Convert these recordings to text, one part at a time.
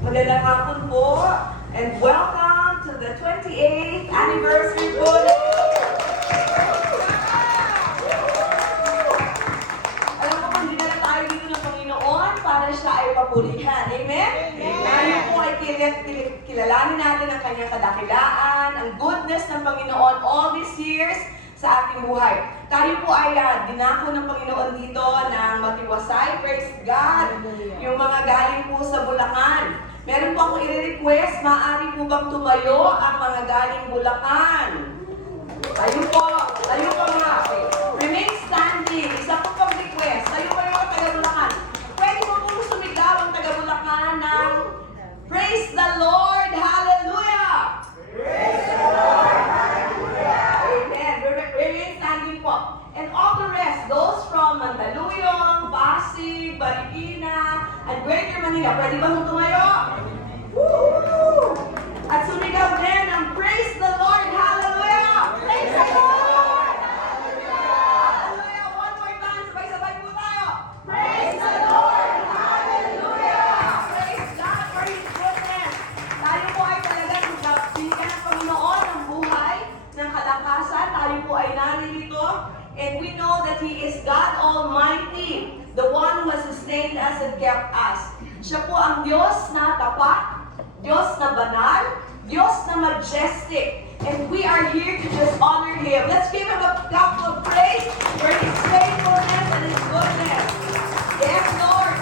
Magandang hapon po and welcome to the 28th anniversary po. Alam mo kung dinala tayo dito ng Panginoon para siya ay papurihan. Amen? Tayo po ay kilalanin natin ang kanyang kadakilaan, ang goodness ng Panginoon all these years sa ating buhay. Tayo po ay dinako ng Panginoon dito ng matiwasay. Praise God! Yung mga galing po sa Bulacan. Meron po akong i-request, maaari po bang tumayo ang mga galing Bulacan? Tayo po mga. Remain standing. Isa po pang request. Tayo po yung mga taga-Bulacan. Pwede mo po sumigaw ang taga-Bulacan ng Praise the Lord! Hallelujah! Praise the Lord! Hallelujah! Amen. Remain standing po. And all the rest, those from Mandaluyong, Pasig, Marikina, and Greater Manila, pwede ba mong tumayo? Woo! At sumigaw din ang Praise the Lord! Hallelujah! Praise the Lord! Hallelujah! One more time, sabay-sabay po tayo. Praise the Lord! Hallelujah! Praise God for His goodness. Tayo po ay talagang binigyan ng Panginoon ng buhay, ng kalakasan. Tayo po ay naririto. And we know that He is God Almighty, the one who has sustained us and kept us. Siya po ang Diyos na tapat, Diyos na banal, Diyos na majestic. And we are here to just honor Him. Let's give Him a clap of praise for His faithfulness and His goodness. Yes, Lord.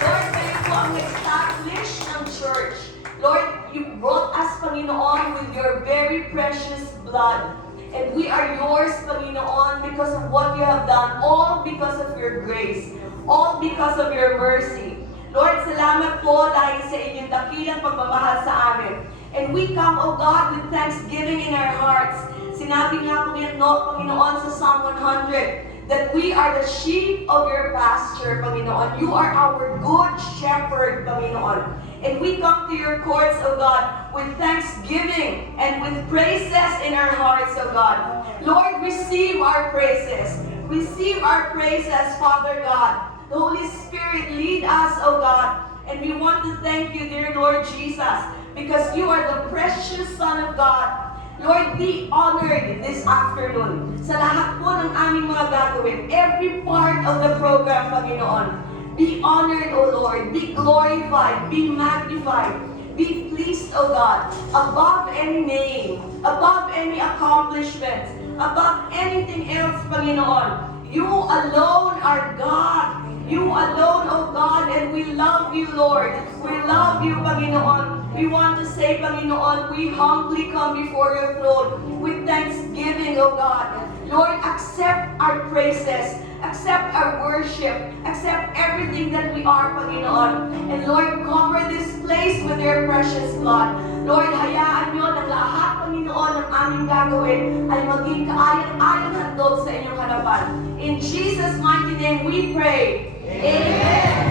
Lord, kayo po ang establish ng church. Lord, you brought us, Panginoon, with your very precious blood. And we are yours, Panginoon, because of what you have done. All because of your grace. All because of your mercy. Lord, salamat po dahil sa inyong dakilang pagmamahal sa amin. And we come, O God, with thanksgiving in our hearts. Sinabi nga po niya, Panginoon, sa Psalm 100, that we are the sheep of your pasture, Panginoon. You are our good shepherd, Panginoon. And we come to your courts, O God, with thanksgiving and with praises in our hearts, O God. Lord, receive our praises. Receive our praises, Father God. The Holy Spirit, lead us, O God. And we want to thank you, dear Lord Jesus, because you are the precious Son of God. Lord, be honored this afternoon sa lahat po ng aming mga gagawin. Every part of the program, Panginoon. Be honored, O Lord. Be glorified. Be magnified. Be pleased, O God, above any name, above any accomplishment, above anything else, Panginoon. You alone are God. You alone, O God, and we love you, Lord. We love you, Panginoon. We want to say, Panginoon, we humbly come before your throne with thanksgiving, O God. Lord, accept our praises. Accept our worship. Accept everything that we are, Panginoon. And Lord, cover this place with your precious blood. Lord, hayaan nyo na lahat, Panginoon, ng aming gagawin ay maging kaayang-ayang handog sa inyong harapan. In Jesus' mighty name we pray. Amen.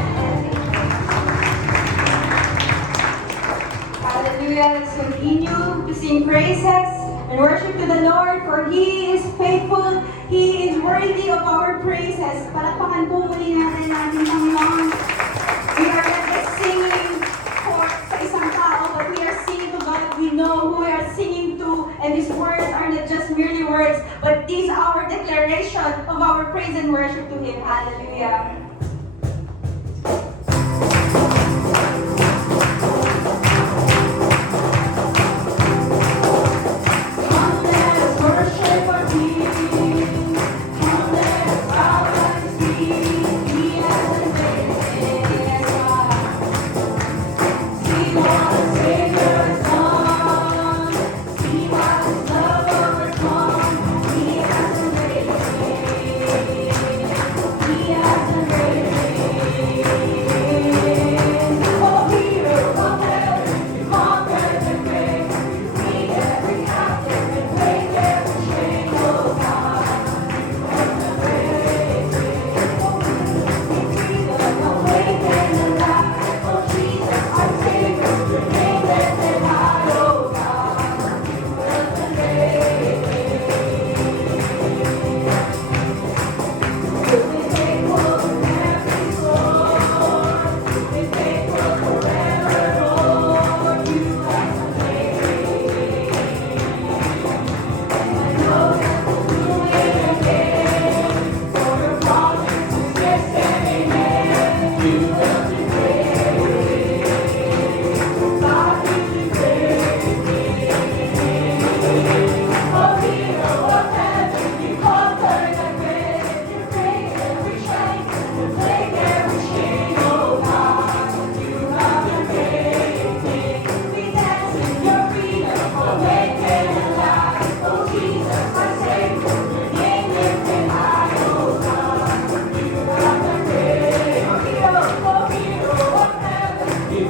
Hallelujah. Let's continue to sing praises and worship to the Lord, for He is faithful. He is worthy of our praises. Palakpakan po muli natin ating Panginoon. We are not just singing for sa isang tao, but we are singing to God. We know who we are singing to, and these words are not just merely words, but these are our declaration of our praise and worship to Him. Hallelujah. He has We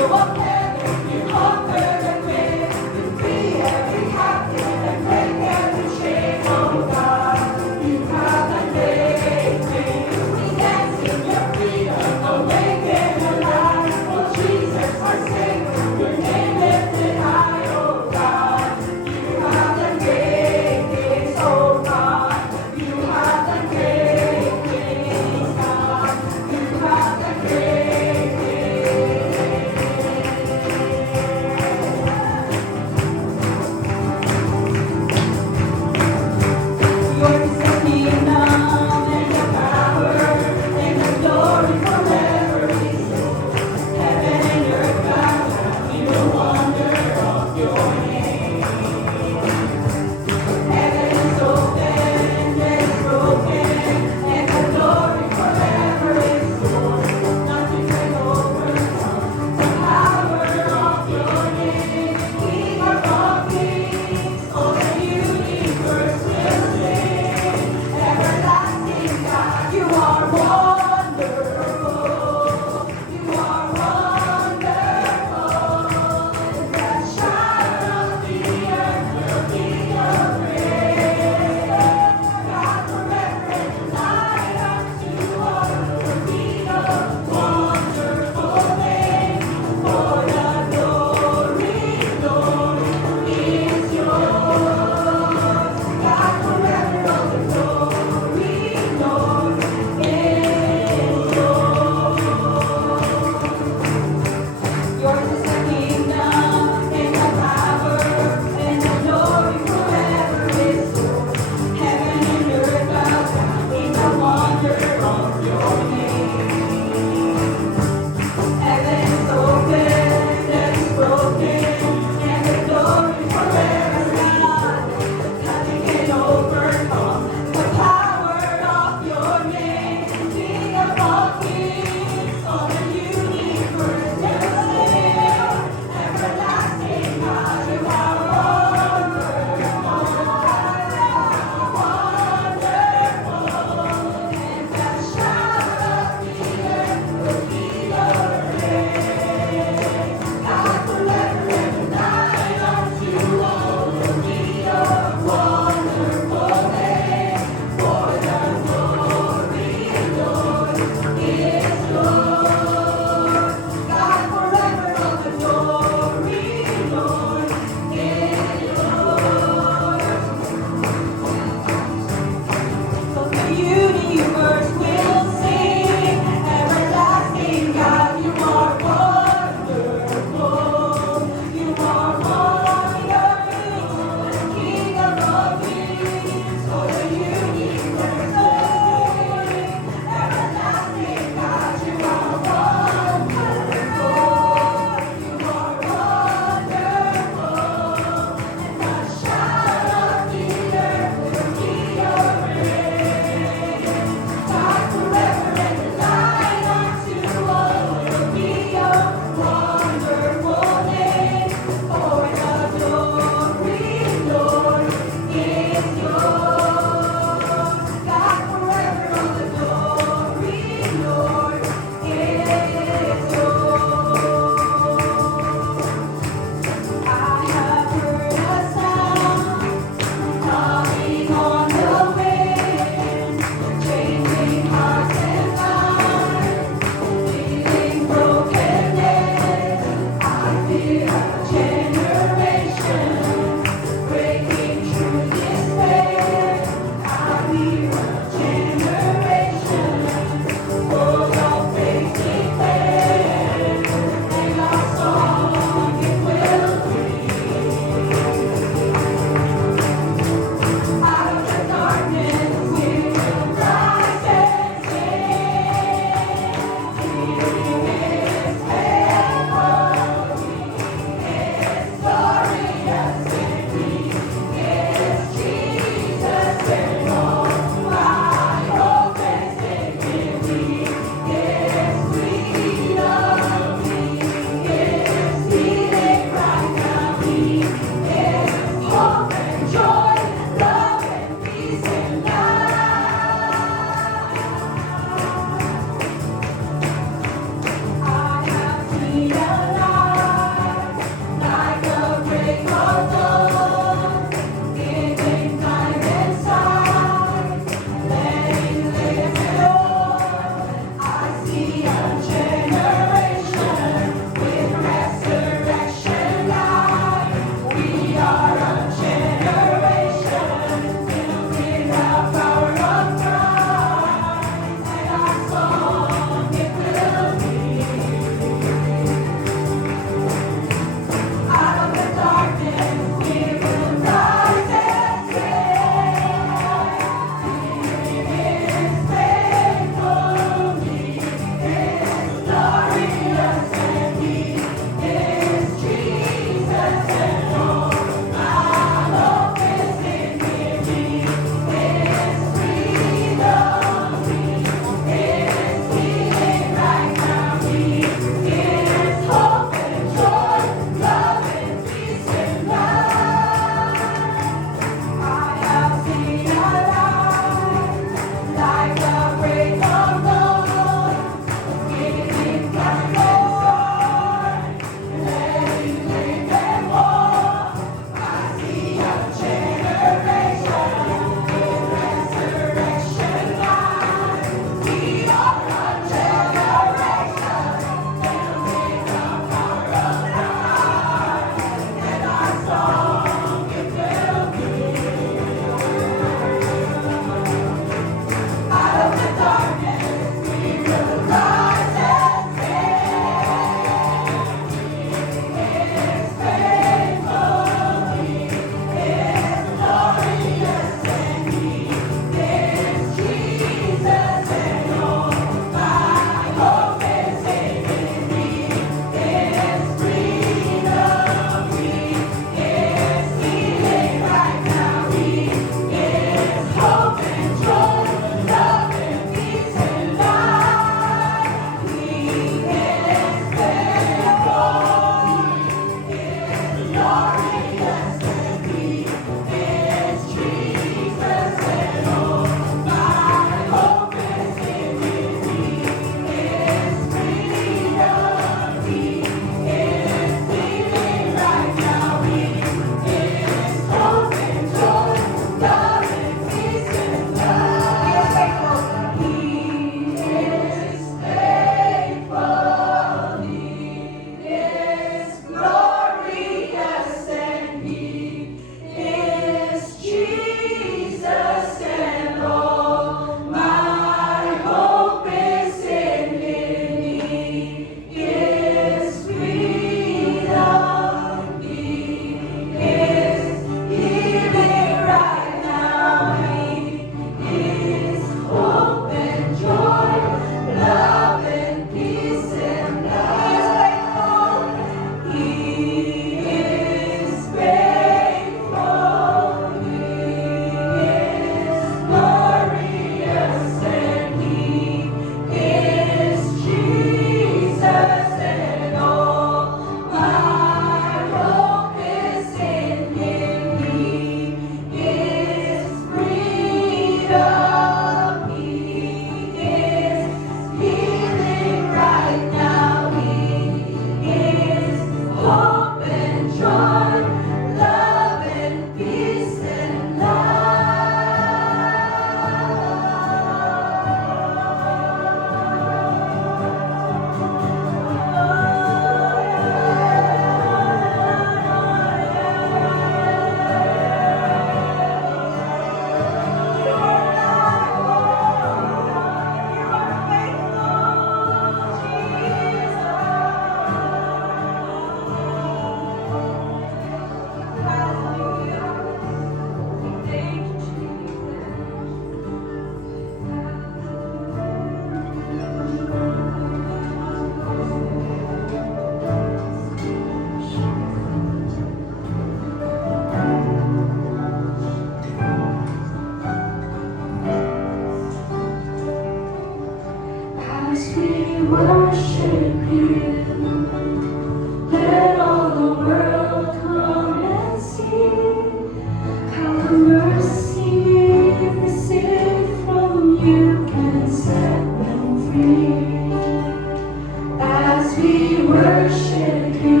worship you.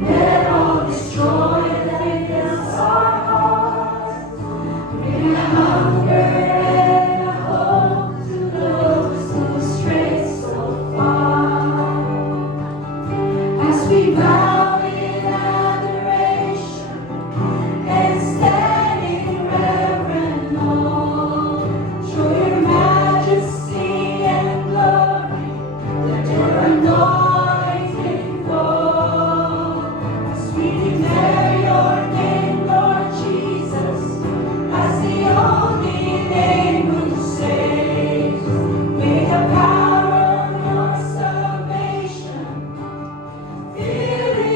Let all this joy that fills our hearts bring a hunger and a hope to those who stray so far. As we bow in adoration and stand in reverent awe, show your majesty and glory, let your anointing fall. As we declare your name, Lord Jesus, as the only name who saves, may the power of your salvation fill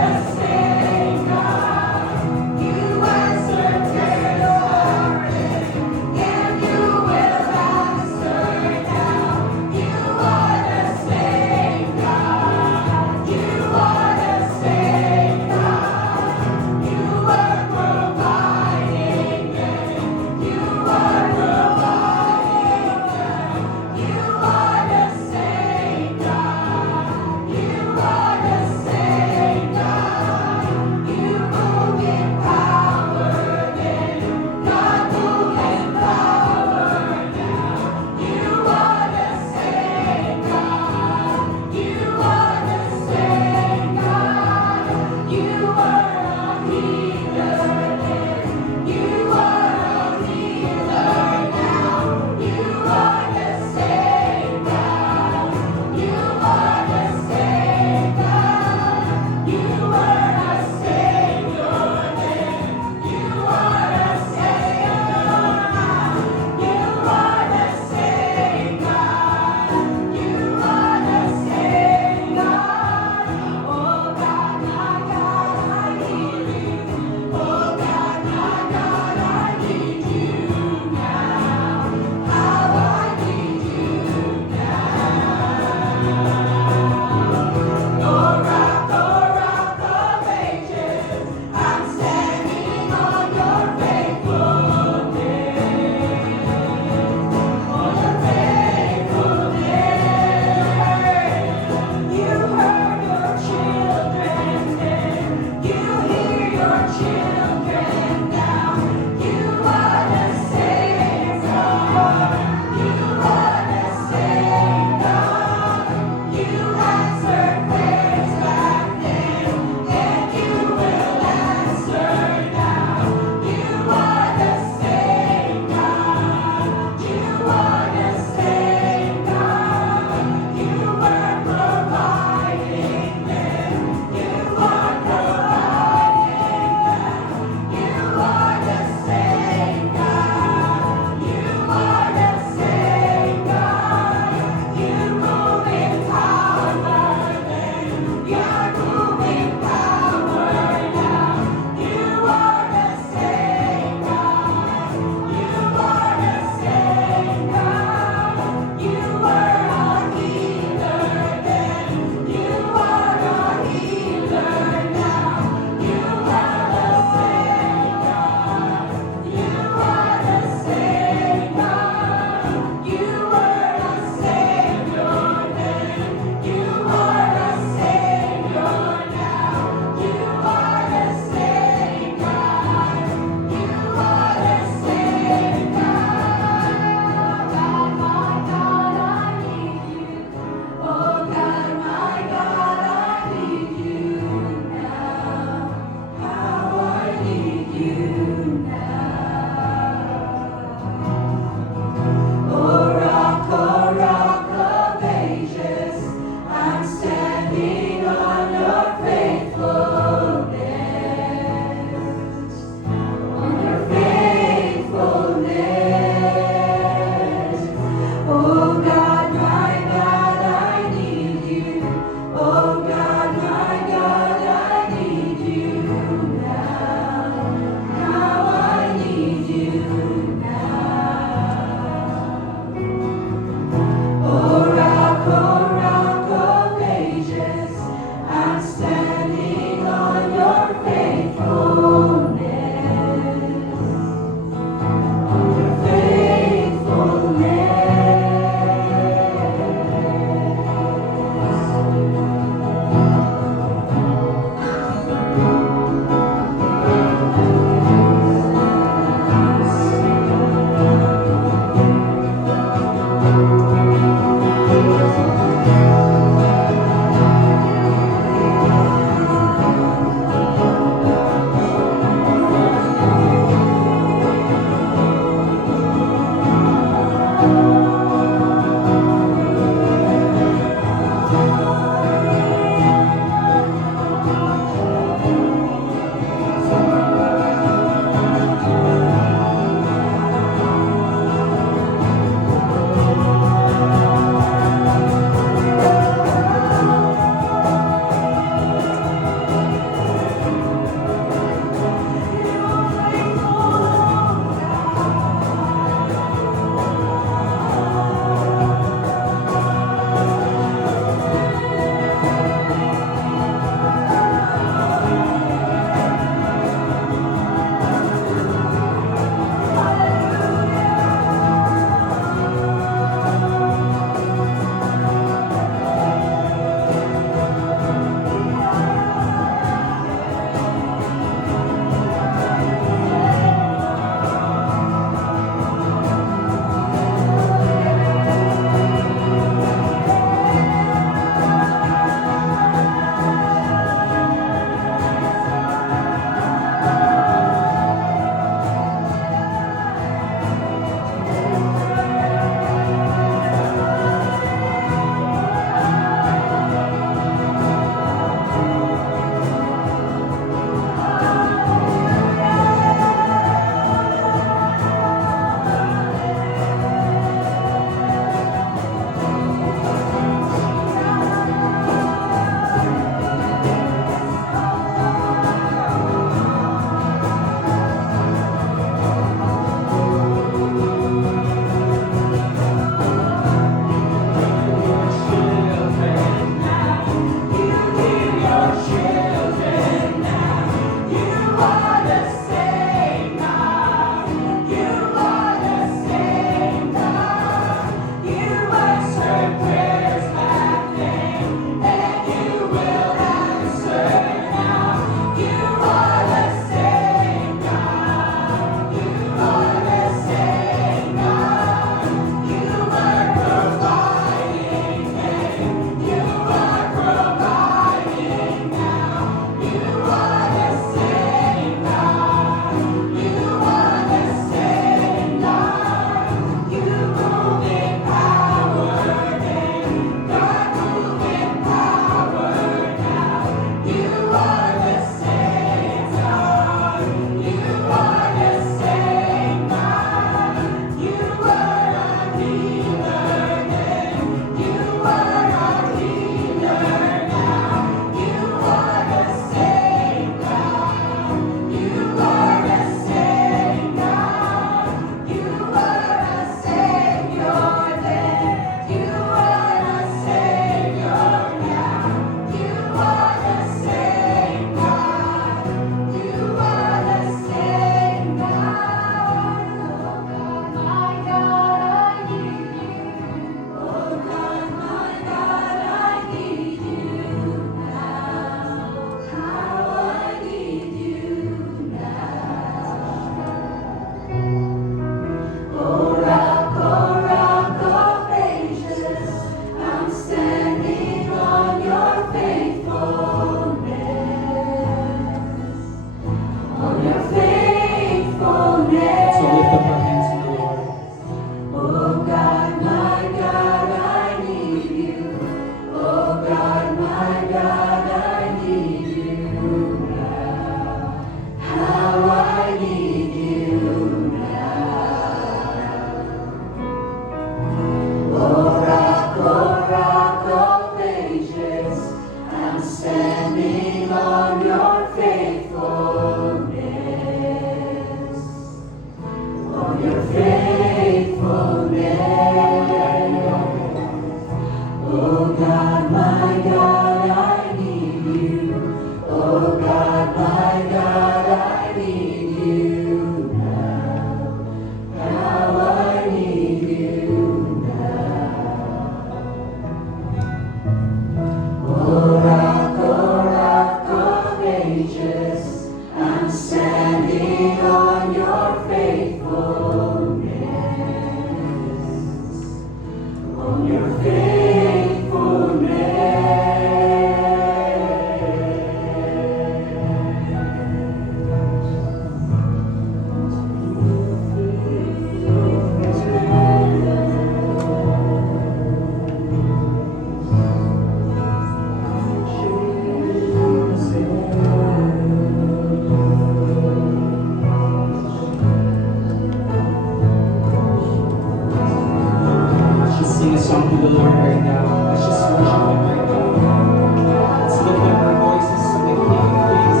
Let's just sing a song to the Lord right now. Let's just worship Him right now. Let's lift up our voices to the King of Kings.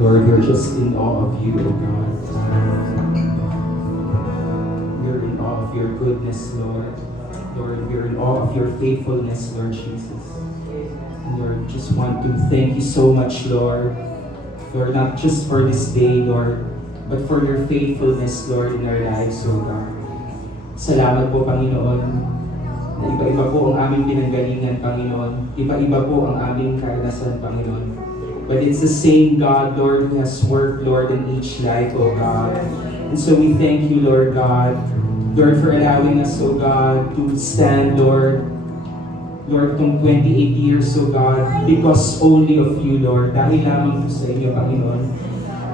Lord, we're just in awe of you, O God. We're in awe of your goodness, Lord. Lord, we're in awe of your faithfulness, Lord Jesus. Lord, just want to thank you so much, Lord. Lord, not just for this day, Lord, but for your faithfulness, Lord, in our lives, O God. Salamat po, Panginoon, na iba-iba po ang aming pinanggalingan, Panginoon. Iba-iba po ang aming karanasan, Panginoon. But it's the same God, Lord, who has worked, Lord, in each life, O God. And so we thank you, Lord God, Lord, for allowing us, O God, to stand, Lord, itong 28 years, O God, because only of you, Lord. Dahil lamang po sa inyo, Panginoon.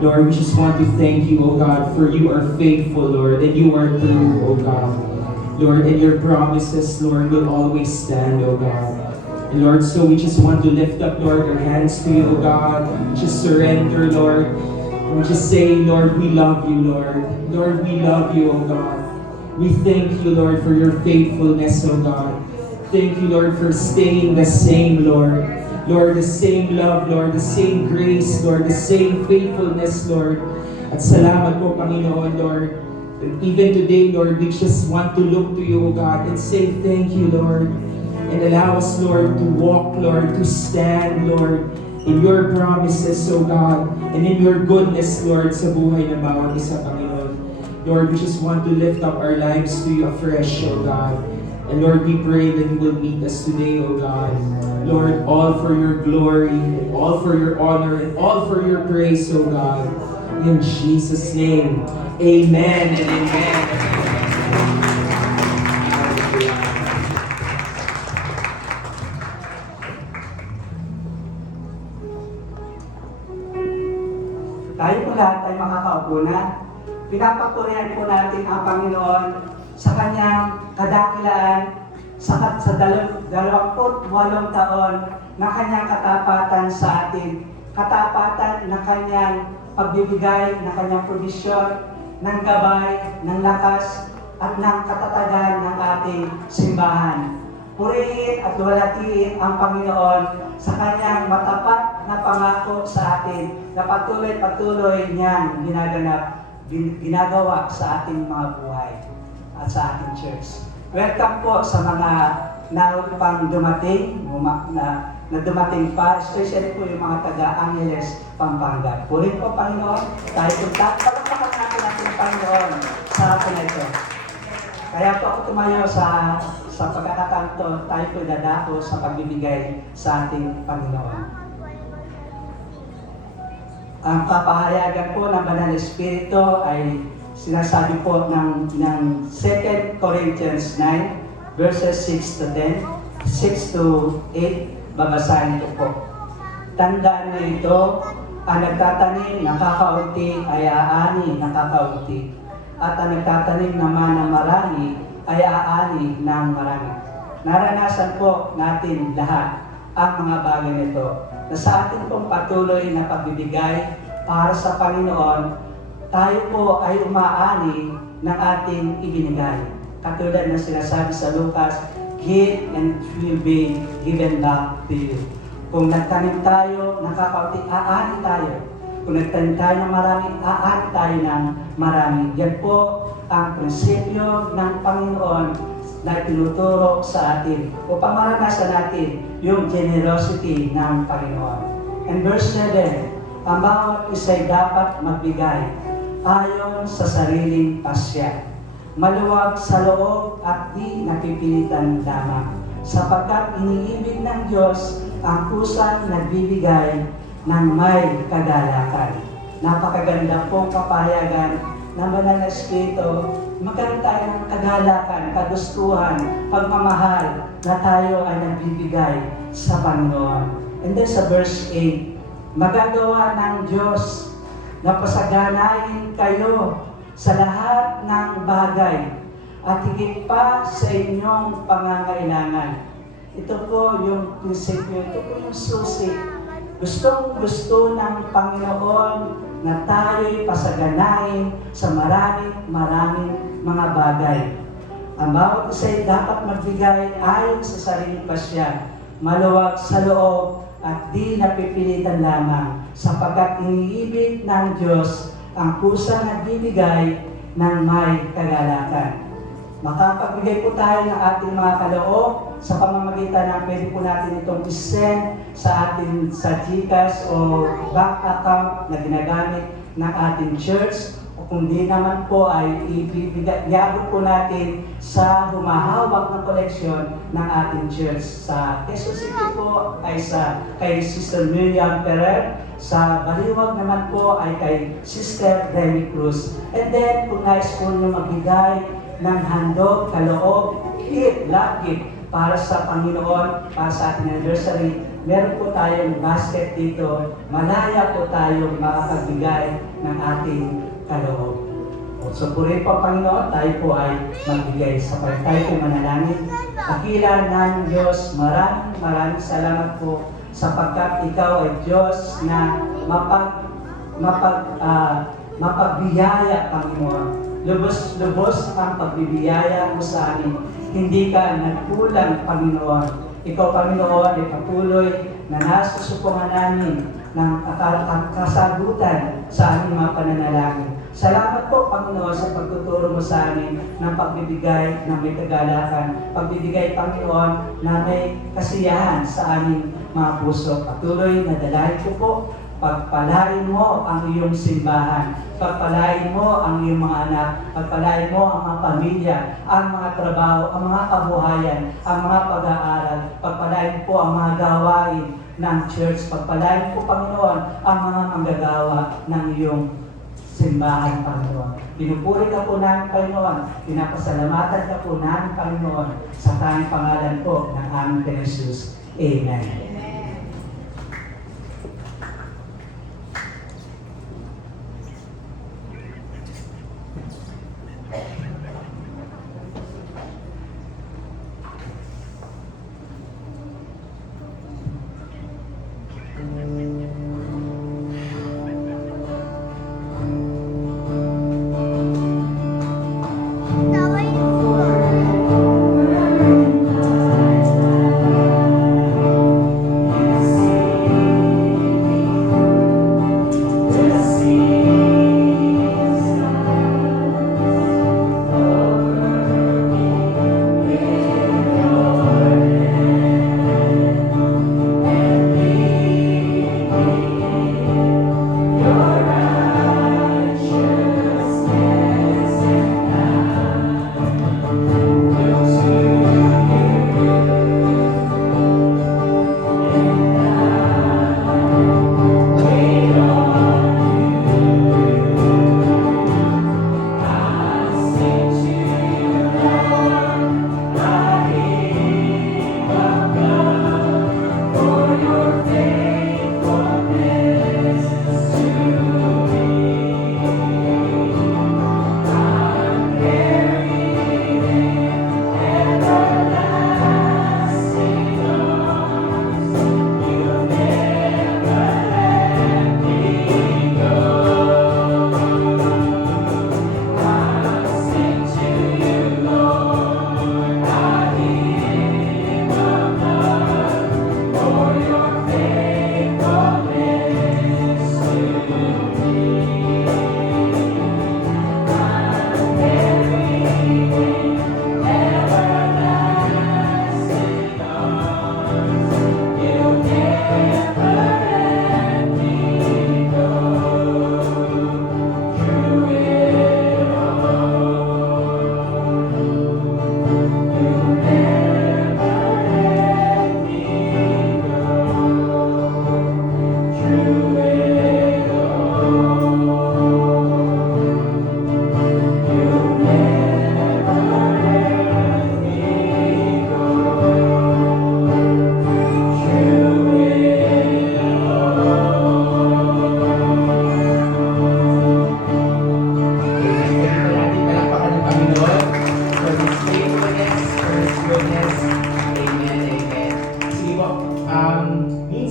Lord, we just want to thank you, O God, for you are faithful, Lord, and you are true, O God. Lord, and your promises, Lord, will always stand, O God. And Lord, so we just want to lift up, Lord, our hands to you, O God. Just surrender, Lord. And we just say, Lord, we love you, Lord. Lord, we love you, O God. We thank you, Lord, for your faithfulness, O God. Thank you, Lord, for staying the same, Lord. Lord, the same love, Lord, the same grace, Lord, the same faithfulness, Lord. At salamat po, Panginoon, Lord. And even today, Lord, we just want to look to you, O God, and say thank you, Lord. And allow us, Lord, to walk, Lord, to stand, Lord, in your promises, O God, and in your goodness, Lord, sa buhay ng bawat isa, Panginoon. Lord, we just want to lift up our lives to you afresh, O God. And Lord, we pray that you will meet us today, O God. Lord, all for your glory, and all for your honor, and all for your praise, O God. In Jesus' name, amen and amen. Tayo po lahat ay makakaupo na. Pinapapurihan po natin ang Panginoon sa kanyang kadakilaan sa 28 taon na kanyang katapatan sa atin. Katapatan na kanyang pagbibigay, na kanyang provisyon, ng gabay, ng lakas, at ng katatagan ng ating simbahan. Purihin at luwalhatiin ang Panginoon sa kanyang matapat na pangako sa atin na patuloy-patuloy niyang ginagawa sa ating mga buhay at sa ating church. Welcome po sa mga naupang dumating, na dumating pa, especially po yung mga taga-Angeles, Pampanga. Purihin po, Panginoon, tayo po palakpakan natin ating Panginoon sa hapon na ito. Kaya po ako tumayo sa pagkakataon to, tayo po dadako sa pagbibigay sa ating Panginoon. Ang papahayagan po ng Banal na Espiritu ay sinasabi po ng 2 Corinthians 9, verses 6 to 10, 6 to 8, babasahin ko po. Tandaan niyo ito, ang nagtatanim ng kakaunti ay aani ng kakaunti, at ang nagtatanim naman ng marami ay aani ng marami. Naranasan po natin lahat ang mga bagay nito na sa atin pong patuloy na pagbibigay para sa Panginoon, tayo po ay umaani ng ating ibinigay. Katulad ng sinasabi sa Lucas, give and it will be given back to you. Kung nagtanim tayo ng kakaunti, aani tayo. Kung nagtanim tayo ng marami, aani tayo ng marami. Yan po ang prinsipyo ng Panginoon na tinuturo sa atin upang maranasan natin yung generosity ng Panginoon. And verse 7, ang bawat isa'y dapat magbigay ayon sa sariling pasya, maluwag sa loob at di napipilitan lamang, sapagkat iniibig ng Diyos ang kusang nagbibigay ng may kagalakan. Napakaganda pong kapahayagan ng Banal na Espiritu, magkaroon tayo ng kagalakan, kagustuhan, pagmamahal na tayo ay nagbibigay sa Panginoon. And then sa verse 8, magagawa ng Diyos na pasaganahin kayo sa lahat ng bagay at higit pa sa inyong pangangailangan. Ito po yung prinsipyo, ito po yung susi. Gustong-gusto ng Panginoon na tayo'y pasaganahin sa maraming mga bagay. Ang bawat isa'y dapat magbigay ayon sa sariling pasya, maluwag sa loob at di napipilitan lamang, sapagkat iniibig ng Diyos ang kusang nagbibigay ng may kagalakan. Makapagbigay po tayo ng ating mga kaloob sa pamamagitan ng pwede po natin itong isend sa ating sa GCash o bank account na ginagamit ng ating church, o kung di naman po ay iabot po natin sa humahawak na koleksyon ng ating church. Sa Quezon City po ay kay Sister Miriam Ferrer, sa Baliwag naman po ay kay Sister Remy Cruz. And then kung nais po nyo magbigay ng handog, kaloob, gift, love gift para sa Panginoon, para sa ating anniversary, meron po tayong basket dito. Malaya po tayong makapagbigay ng ating kaloob. So purihin po Panginoon, tayo po ay magbigay sa tayo po manalangin. dakila ng Diyos. Maraming salamat po sapagkat ikaw ay Diyos na mapagbiyaya, Panginoon. Lubos-lubos ang pagbibiyaya mo sa amin. Hindi ka nagkulang, Panginoon. Ikaw, Panginoon, ay patuloy na nasusupungan namin ng kasagutan sa aming mga pananalangin. Salamat po, Panginoon, sa pagtuturo mo sa amin ng pagbibigay ng may kagalakan. Pagbibigay, Panginoon, na may kasiyahan sa aming mga puso. Patuloy na dalahin ko po, pagpalain mo ang iyong simbahan, pagpalain mo ang iyong mga anak, pagpalain mo ang mga pamilya, ang mga trabaho, ang mga kabuhayan, ang mga pag-aaral, pagpalain po ang mga gawain ng church, pagpalain po, Panginoon, ang mga manggagawa ng iyong simbahan, Panginoon. Pinupuri ka po namin, Panginoon. Pinapasalamatan ka po namin, Panginoon, sa tanging pangalan po ng aming Jesus. Amen.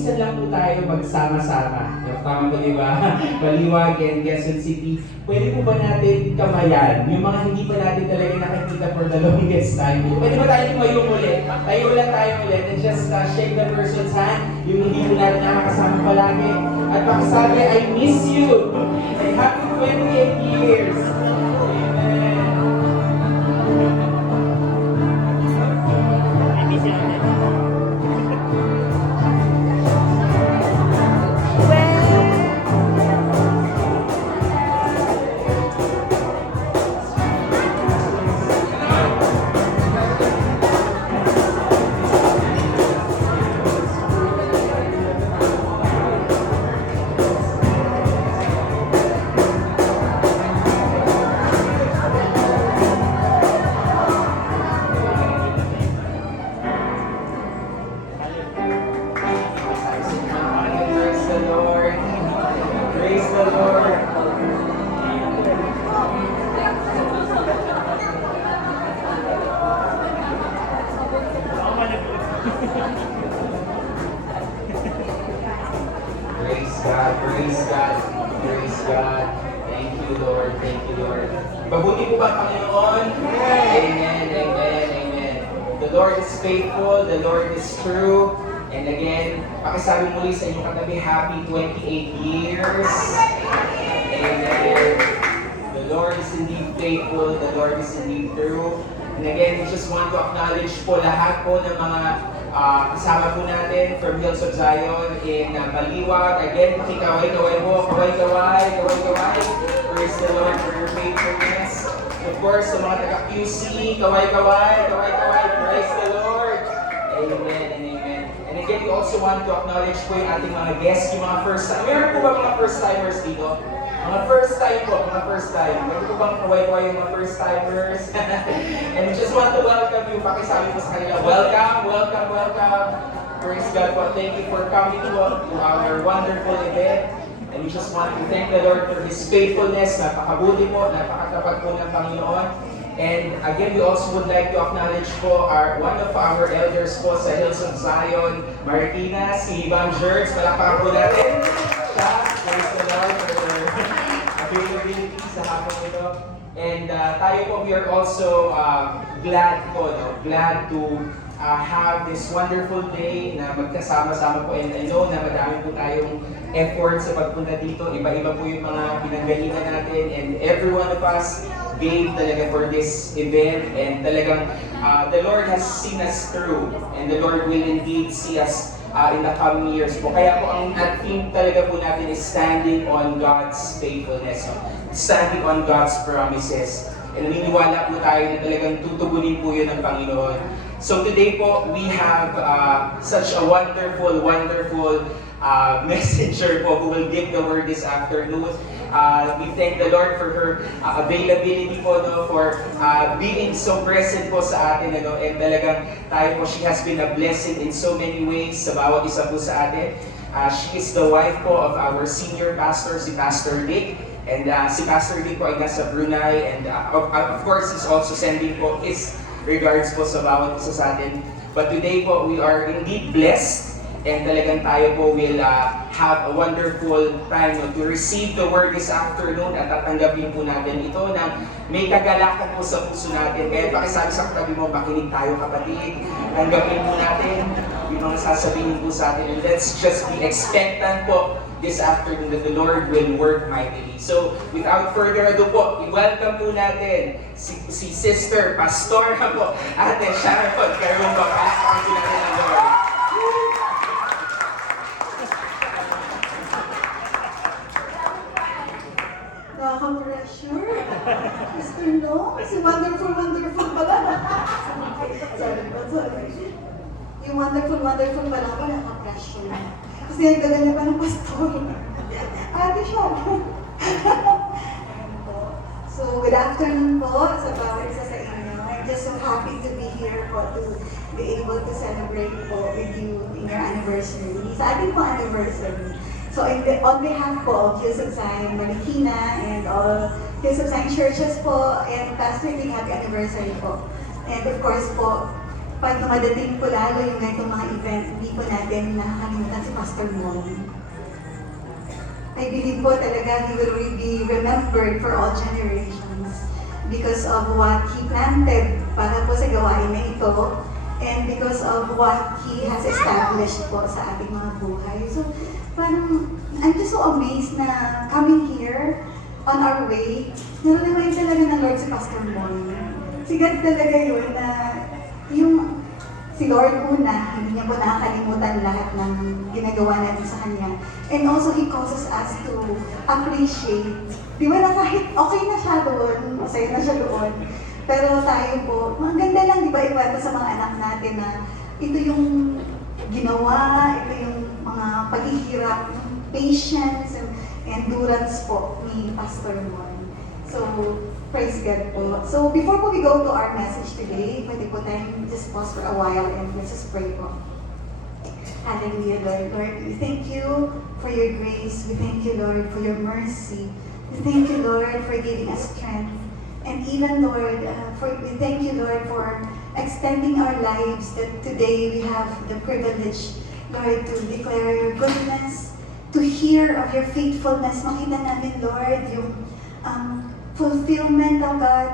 minsan lang po tayo magsama-sama. Tama po, di ba? Baliwag and Quezon City. Pwede po ba natin kamayan? Yung mga hindi pa natin talaga nakikita for the longest time. Pwede ba tayo tumayo ulit? Tayo lang tayo ulit and just shake the person's hand. Yung hindi po natin nakakasama palagi. At pakisabi, I miss you. And happy 28 years. God, praise God, praise God. Thank you, Lord, thank you, Lord. Mabuti po ba ang Panginoon? Amen, amen, amen. The Lord is faithful, the Lord is true. And again, pakisabi muli sa inyong katabi, happy 28 years. Amen. The Lord is indeed faithful, the Lord is indeed true. And again, we just want to acknowledge po lahat po ng mga kasama po natin from Hills of Zion in Baliwag. Again, pakikaway-kaway po, kaway-kaway. Praise the Lord for your faithfulness. Of course, sa mga taga-QC, kaway-kaway. Praise the Lord. Amen and amen. And again, we also want to acknowledge po yung ating mga guests, yung mga first time. Meron po ba mga first timers dito? Mga first time po, mga first time. Meron po bang kaway-kaway yung mga first timers? And we just want to welcome you. Pakisabi po sa kanila, welcome. Praise God po. Thank you for coming to our wonderful event. And we just want to thank the Lord for His faithfulness. Napakabuti po, napakatapat po ng Panginoon. And again, we also would like to acknowledge po one of our elders po sa Hills of Zion, Marikina, si Bang Jerz. Palakpakan po natin siya. Praise the Lord for her availability sa hapon ito. And tayo po, we are also glad to have this wonderful day na magkasama-sama po. And I know na madami po tayong effort sa pagpunta dito. Iba-iba po yung mga pinanggalingan natin. And every one of us gave talaga for this event. And talagang the Lord has seen us through. And the Lord will indeed see us in the coming years po. Kaya po ang theme talaga po natin is standing on God's faithfulness. Standing on God's promises. And naniniwala po tayo na talagang tutugunin po yun ng Panginoon. So today po, we have such a wonderful messenger po who will give the word this afternoon. We thank the Lord for her availability po, for being so present po sa atin. And talagang tayo po, she has been a blessing in so many ways sa bawat isa po sa atin. She is the wife po of our senior pastor, si Pastor Dick. And si Pastor Dick po ay nasa Brunei. And of course, he's also sending po his regards po sa bawat isa sa atin. But today po, we are indeed blessed. And talagang tayo po will have a wonderful time to receive the word this afternoon at tatanggapin po natin ito na may kagalakan po sa puso natin. Kaya pakisabi sa katabi mo, makinig tayo kapatid. Tanggapin po natin yung mga sasabihin po sa atin. And let's just be expectant po this afternoon that the Lord will work mightily. So, without further ado po, i-welcome po natin si Sister Pastora po, Ate Sharon po, Carumba. Palakpakan po natin ang Lord. Nakaka-pressure. Mr. No? Si wonderful pala. Sorry. Yung wonderful pala ako, nakaka-pressure. Kasi nagdaganya pa ng pastor. Ate siya. So, good afternoon po sa bawat isa sa inyo. I'm just so happy to be here po, to be able to celebrate po with you in your anniversary. Sa ating po anniversary. So, on behalf po of Hills of Zion, Marikina, and all Hills of Zion churches po, and Pastor Dick, happy anniversary po. And of course po, pag dumadating po lalo yung ganitong mga event, hindi po natin nakakalimutan si Pastor Mon. I believe po talaga he will be remembered for all generations because of what he planted para po sa gawain na ito, and because of what he has established po sa ating mga buhay. So, parang, I'm just so amazed na coming here, on our way, nararamay talaga ng Lord si Pastor Mon. Si God talaga yun na, yung si Lord una, hindi niya po nakakalimutan lahat ng ginagawa natin sa Kanya. And also, He causes us to appreciate. Di ba na kahit okay na siya doon, masaya na siya doon, pero tayo po, maganda lang, di ba, ikwento sa mga anak natin na ito yung ginawa, ito yung mga paghihirap, patience and endurance po ni Pastor Mon. So, praise God po. So, before po we go to our message today, pwede po tayong just pause for a while and let's just pray po. Hallelujah, Lord. Lord, we thank you for your grace. We thank you, Lord, for your mercy. We thank you, Lord, for giving us strength. And even, Lord, we thank you, Lord, for extending our lives, that today we have the privilege, Lord, to declare your goodness, to hear of your faithfulness. Makita namin, Lord, yung fulfillment of God,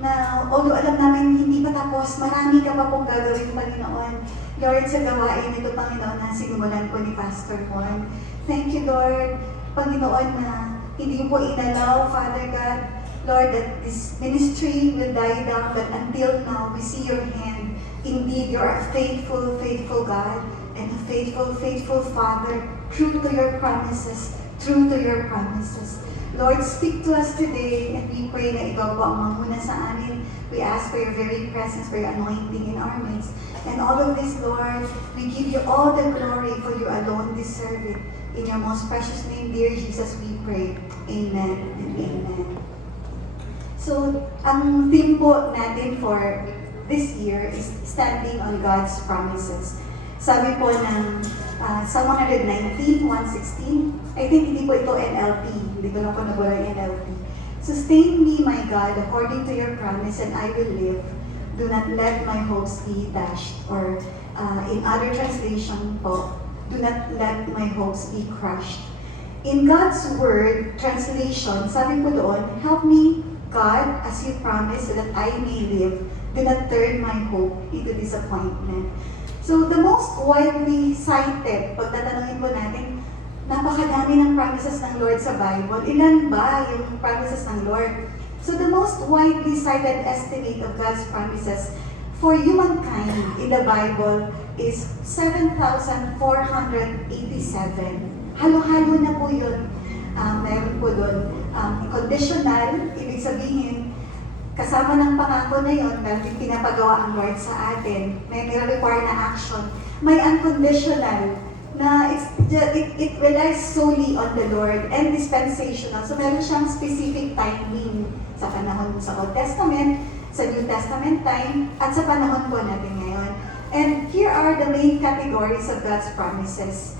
na although alam namin hindi pa tapos, marami ka pa pong gagawin, Panginoon. Lord, sa gawain nito, Panginoon, na sinimulan po ni Pastor Juan. Thank you, Lord, Panginoon, na hindi po inalaw, Father God, Lord, that this ministry will die down, but until now, we see your hand. Indeed, you are a faithful, faithful God, and a faithful, faithful Father, true to your promises, true to your promises. Lord, speak to us today, and we pray na ikaw po ang mamuna sa amin. We ask for your very presence, for your anointing in our midst. And all of this, Lord, we give you all the glory, for you alone deserve it. In your most precious name, dear Jesus, we pray. Amen and amen. So, ang theme po natin for this year is standing on God's promises. Sabi po ng Psalm 119, 116, I think hindi po ito NLT, hindi ko na po nabula yung NLT. Sustain me, my God, according to your promise, and I will live. Do not let my hopes be dashed. Or in other translation po, do not let my hopes be crushed. In God's Word translation, sabi po doon, help me, God, as you promised, so that I may live. Do not turn my hope into disappointment. So the most widely cited, pag tatanungin po natin, napakadami ng promises ng Lord sa Bible. Ilan ba yung promises ng Lord? So the most widely cited estimate of God's promises for humankind in the Bible is 7,487. Halo-halo na po yun. Meron po doon conditional, ibig sabihin, kasama ng pangako na yon, dahil pinapagawa ang Lord sa atin, may require na action. May unconditional, na it relies solely on the Lord, and dispensational. So meron siyang specific timing sa panahon sa Old Testament, sa New Testament time, at sa panahon po natin ngayon. And here are the main categories of God's promises.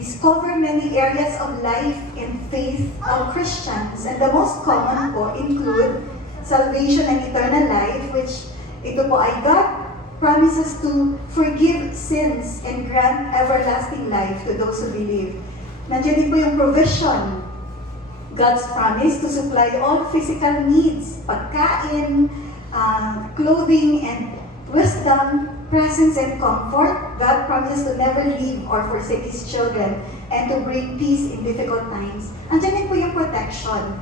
Discover many areas of life and faith of Christians, and the most common po include salvation and eternal life, which ito po ay God promises to forgive sins and grant everlasting life to those who believe. Nandiyan din po yung provision. God's promise to supply all physical needs, pagkain, clothing, and wisdom, presence, and comfort. God promises to never leave or forsake His children and to bring peace in difficult times. Nandiyan din po yung protection,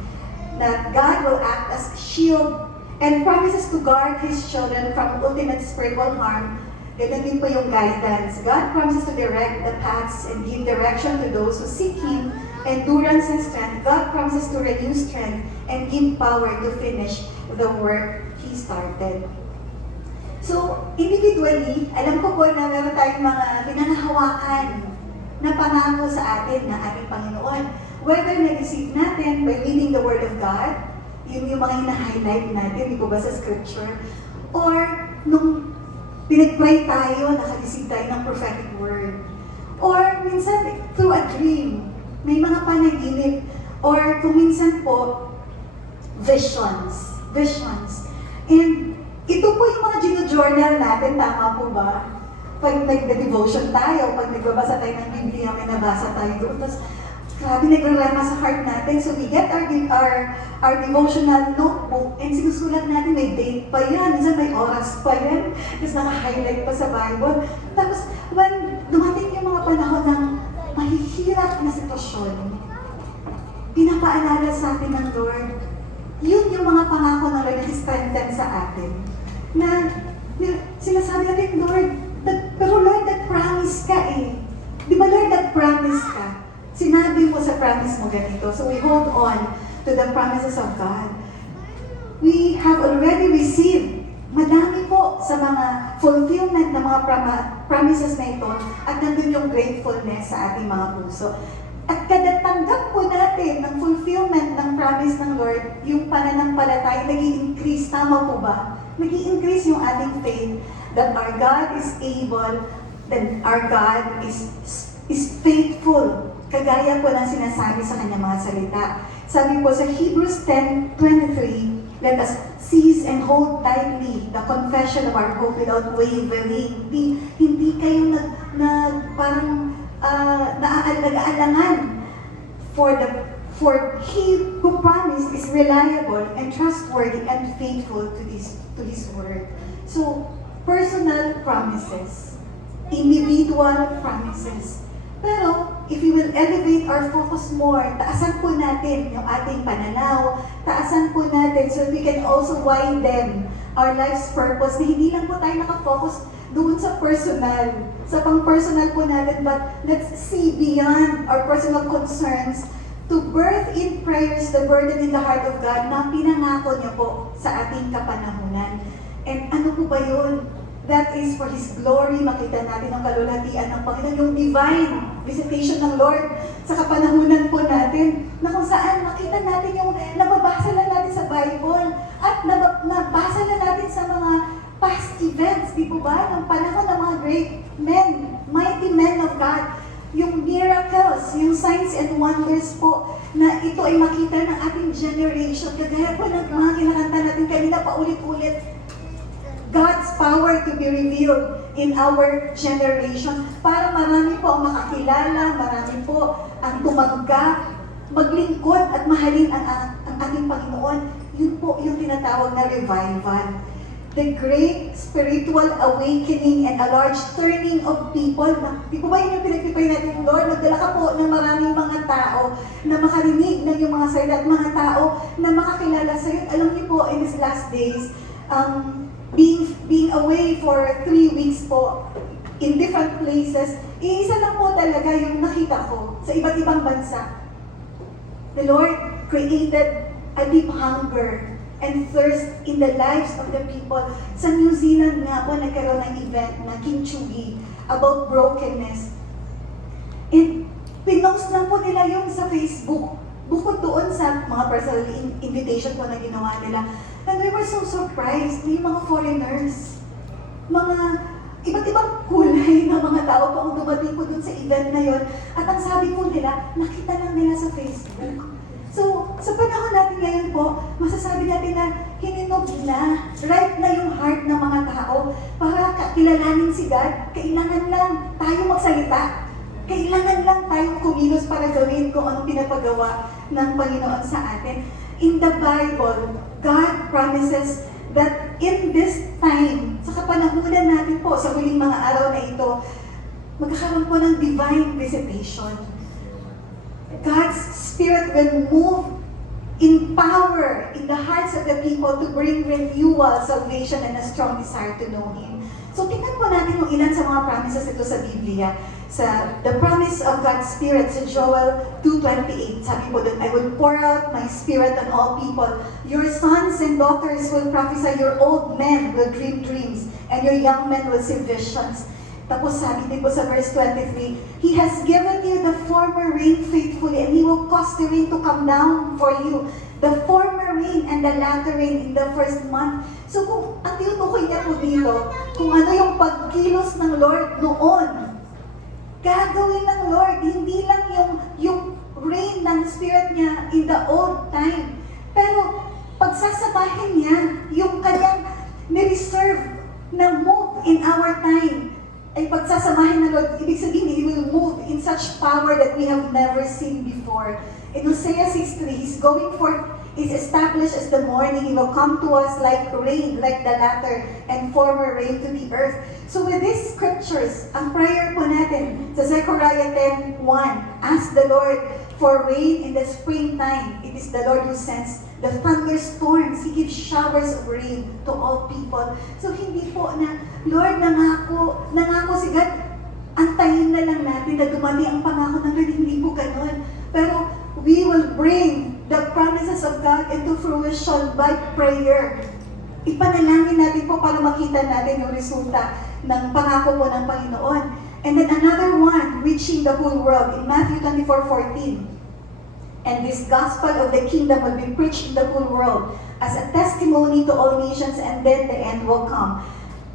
that God will act as a shield and promises to guard His children from ultimate spiritual harm. Ganun din po yung guidance. God promises to direct the paths and give direction to those who seek Him, endurance and strength. God promises to renew strength and give power to finish the work He started. So, individually, alam ko po na meron tayong mga pinangahawakan na pangako sa atin na ating Panginoon. Whether na-receive natin by reading the Word of God, yung mga hina-highlight natin, di po ba sa Scripture, or nung pinag-pray tayo, naka-receive tayo ng prophetic word, or minsan through a dream, may mga panaginip, or kung minsan po, visions. And ito po yung mga gino-journal natin, tama po ba? Pag nag-devotion tayo, pag nagbabasa tayo ng Biblia, may nabasa tayo doon, tapos grabe nagrarama sa heart natin. So we get our devotional notebook and sinusulat natin, may date pa yan, minsan may oras pa yan, tapos naka-highlight pa sa Bible. Tapos when dumating yung mga panahon ng mahihirap na sitwasyon, pinapaalala sa atin ng Lord, yun yung mga pangako ng Lord na strengthen sa atin. Na sinasabi natin, Lord, pero Lord, nag-promise ka eh. Di ba Lord, nag-promise ka? Sinabi mo sa promise mo ganito. So we hold on to the promises of God. We have already received madami po sa mga fulfillment ng mga promises na ito, at nandun yung gratefulness sa ating mga puso. At kada tanggap po natin ng fulfillment ng promise ng Lord, yung pananampalataya nag-i-increase. Tama po ba? Nag-i-increase yung ating faith that our God is able, that our God is faithful. Kagaya po ng sinasabi sa kanyang mga salita. Sabi po sa Hebrews 10:23, let us seize and hold tightly the confession of our hope without wavering. Hindi kayo parang nag-aalangan for he who promised is reliable and trustworthy and faithful to his word. So, personal promises, individual promises. Pero, if we will elevate our focus more, taasan po natin yung ating pananaw, taasan po natin so we can also widen our life's purpose na hindi lang po tayo nakafocus doon sa personal, sa pang-personal po natin, but let's see beyond our personal concerns to birth in prayers the burden in the heart of God na pinangako niya po sa ating kapanahunan. And ano po ba yun? That is for His glory. Makita natin ang kalulatian ng Panginoon, yung divine visitation ng Lord sa kapanahunan po natin, na kung saan makita natin yung nababasa lang natin sa Bible at nabasa lang natin sa mga past events, di po ba? Ng panahon ng mga great men, mighty men of God, yung miracles, yung signs and wonders po, na ito ay makita ng ating generation. Kagaya po ng mga kinakanta natin kanina paulit-ulit, God's power to be revealed in our generation para marami po ang makakilala, marami po ang tumanggap, maglingkod at mahalin ang ating Panginoon. Yun po yung tinatawag na revival. The great spiritual awakening and a large turning of people. Di po ba yun yung pinagpipray natin, Lord? Magdala ka po ng maraming mga tao na makarinig ng yung mga salita at mga tao na makakilala sa iyo. Alam niyo po, in these last days, being away for 3 weeks po in different places, iisa lang po talaga yung nakita ko sa iba't ibang bansa. The Lord created a deep hunger and thirst in the lives of the people. Sa New Zealand nga po, nagkaroon ng event na Kinchugi about brokenness. And pinost lang po nila yung sa Facebook. Bukod doon sa mga personal invitation po na ginawa nila. And we were so surprised na yung mga foreigners, mga iba't ibang kulay na mga tao po ang dumating po dun sa event na yon. At ang sabi po nila, nakita lang nila sa Facebook. So, sa panahon natin ngayon po, masasabi natin na hininog na, right na yung heart ng mga tao para kilalanin si God. Kailangan lang tayo magsalita. Kailangan lang tayong kumilos para gawin kung anong pinapagawa ng Panginoon sa atin. In the Bible, God promises that in this time, sa kapanahunan natin po, sa huling mga araw na ito, magkakaroon po ng divine visitation. God's Spirit will move in power in the hearts of the people to bring renewal, salvation, and a strong desire to know Him. So, tingnan po natin yung ilan sa mga promises ito sa Biblia. The promise of God's Spirit sa Joel 2:28. Sabi po doon, I will pour out my Spirit on all people. Your sons and daughters will prophesy, your old men will dream dreams, and your young men will see visions. Tapos sabi din po sa verse 23, He has given you the former rain faithfully, and He will cause the rain to come down for you. The former rain and the latter rain in the first month. So kung ang tinutukoy niya po dito, kung ano yung pagkilos ng Lord noon, gagawin ng Lord, hindi lang yung rain ng Spirit niya in the old time. Pero pagsasamahin niya yung kanyang nireserve na move in our time, ay pagsasamahin ng Lord, ibig sabihin, He will move in such power that we have never seen before. In Hosea 6:3, He's going forth, is established as the morning. He will come to us like rain, like the latter and former rain to the earth. So with these scriptures, ang prayer po natin sa Zechariah 10:1, ask the Lord for rain in the springtime. It is the Lord who sends the thunderstorms. He gives showers of rain to all people. So hindi po na, Lord, nangako si God, antayin na lang natin na dumating ang pangako ng Lord. Hindi po ganun. Pero we will bring the promises of God into fruition by prayer. Ipanalangin natin po para makita natin yung resulta ng pangako po ng Panginoon. And then another one, reaching the whole world in Matthew 24:14. And this gospel of the kingdom will be preached in the whole world as a testimony to all nations, and then the end will come.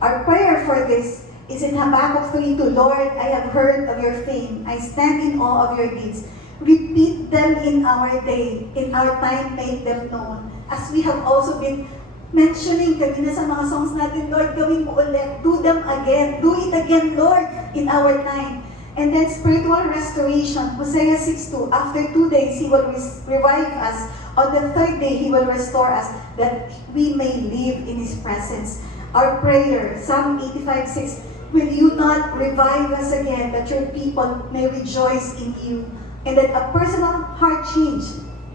Our prayer for this is in Habakkuk 3:2. Lord, I have heard of your fame. I stand in awe of your deeds. Repeat them in our day, in our time, make them known. As we have also been mentioning kanina sa mga songs natin, Lord, gawin mo ulit. Do them again. Do it again, Lord, in our time. And then spiritual total restoration. Hosea 6:2, after 2 days, He will revive us. On the third day, He will restore us, that we may live in His presence. Our prayer, Psalm 85:6, will you not revive us again, that your people may rejoice in you, and that a personal heart change.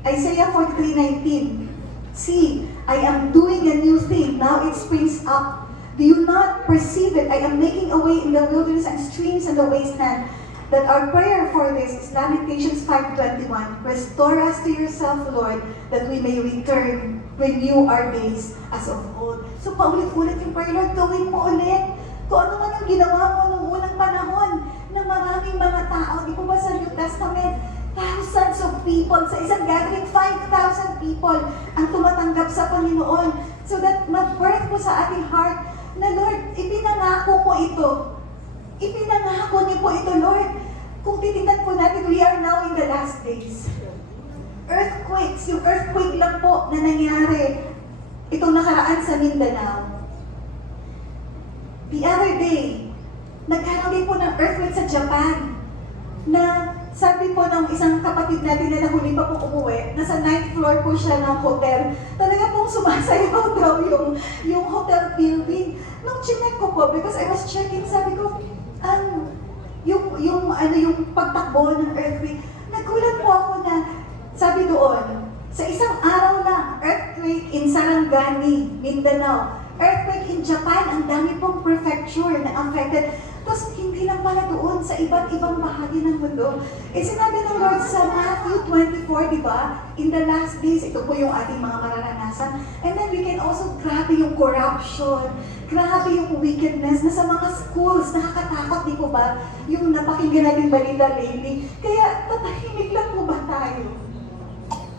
Isaiah 43:19, see, I am doing a new thing, now it springs up. Do you not perceive it? I am making a way in the wilderness and streams in the wasteland. That our prayer for this is Lamentations 5:21. Restore us to yourself, Lord, that we may renew our days as of old. So paulit-ulit yung prayer, Lord, gawin mo ulit. Kung ano man yung ginawa mo nung unang panahon na maraming mga tao, di po ba sa New Testament, thousands of people, sa isang gathering, 5,000 people ang tumatanggap sa Panginoon. So that mag-birth po sa ating heart na, Lord, ipinangako mo ito. Ipinangako niyo po ito, Lord. Kung titignan po natin, we are now in the last days. Earthquakes, yung earthquake lang po na nangyari itong nakaraan sa Mindanao. The other day, nagkaroon din po ng earthquake sa Japan na sabi po ng isang kapatid natin na nahuli pa po umuwi, nasa 9th floor po siya ng hotel. Talaga pong sumasayaw daw yung hotel building. Nung chinek ko po, because I was checking, sabi ko, yung pagtakbo ng earthquake, nagulat po ako na, sabi doon, sa isang araw lang, earthquake in Sarangani, Mindanao, earthquake in Japan, ang dami pong prefecture na affected. Tapos hindi lang pala doon, sa iba't ibang bahagi ng mundo. Eh sinabi ng Lord sa Matthew 24, di ba? In the last days, ito po yung ating mga mararanasan. And then we can also, grabe yung corruption, grabe yung wickedness na sa mga schools, nakakatakot, di po ba? Yung napakinggan natin balita lately. Kaya tatahimik lang po ba tayo?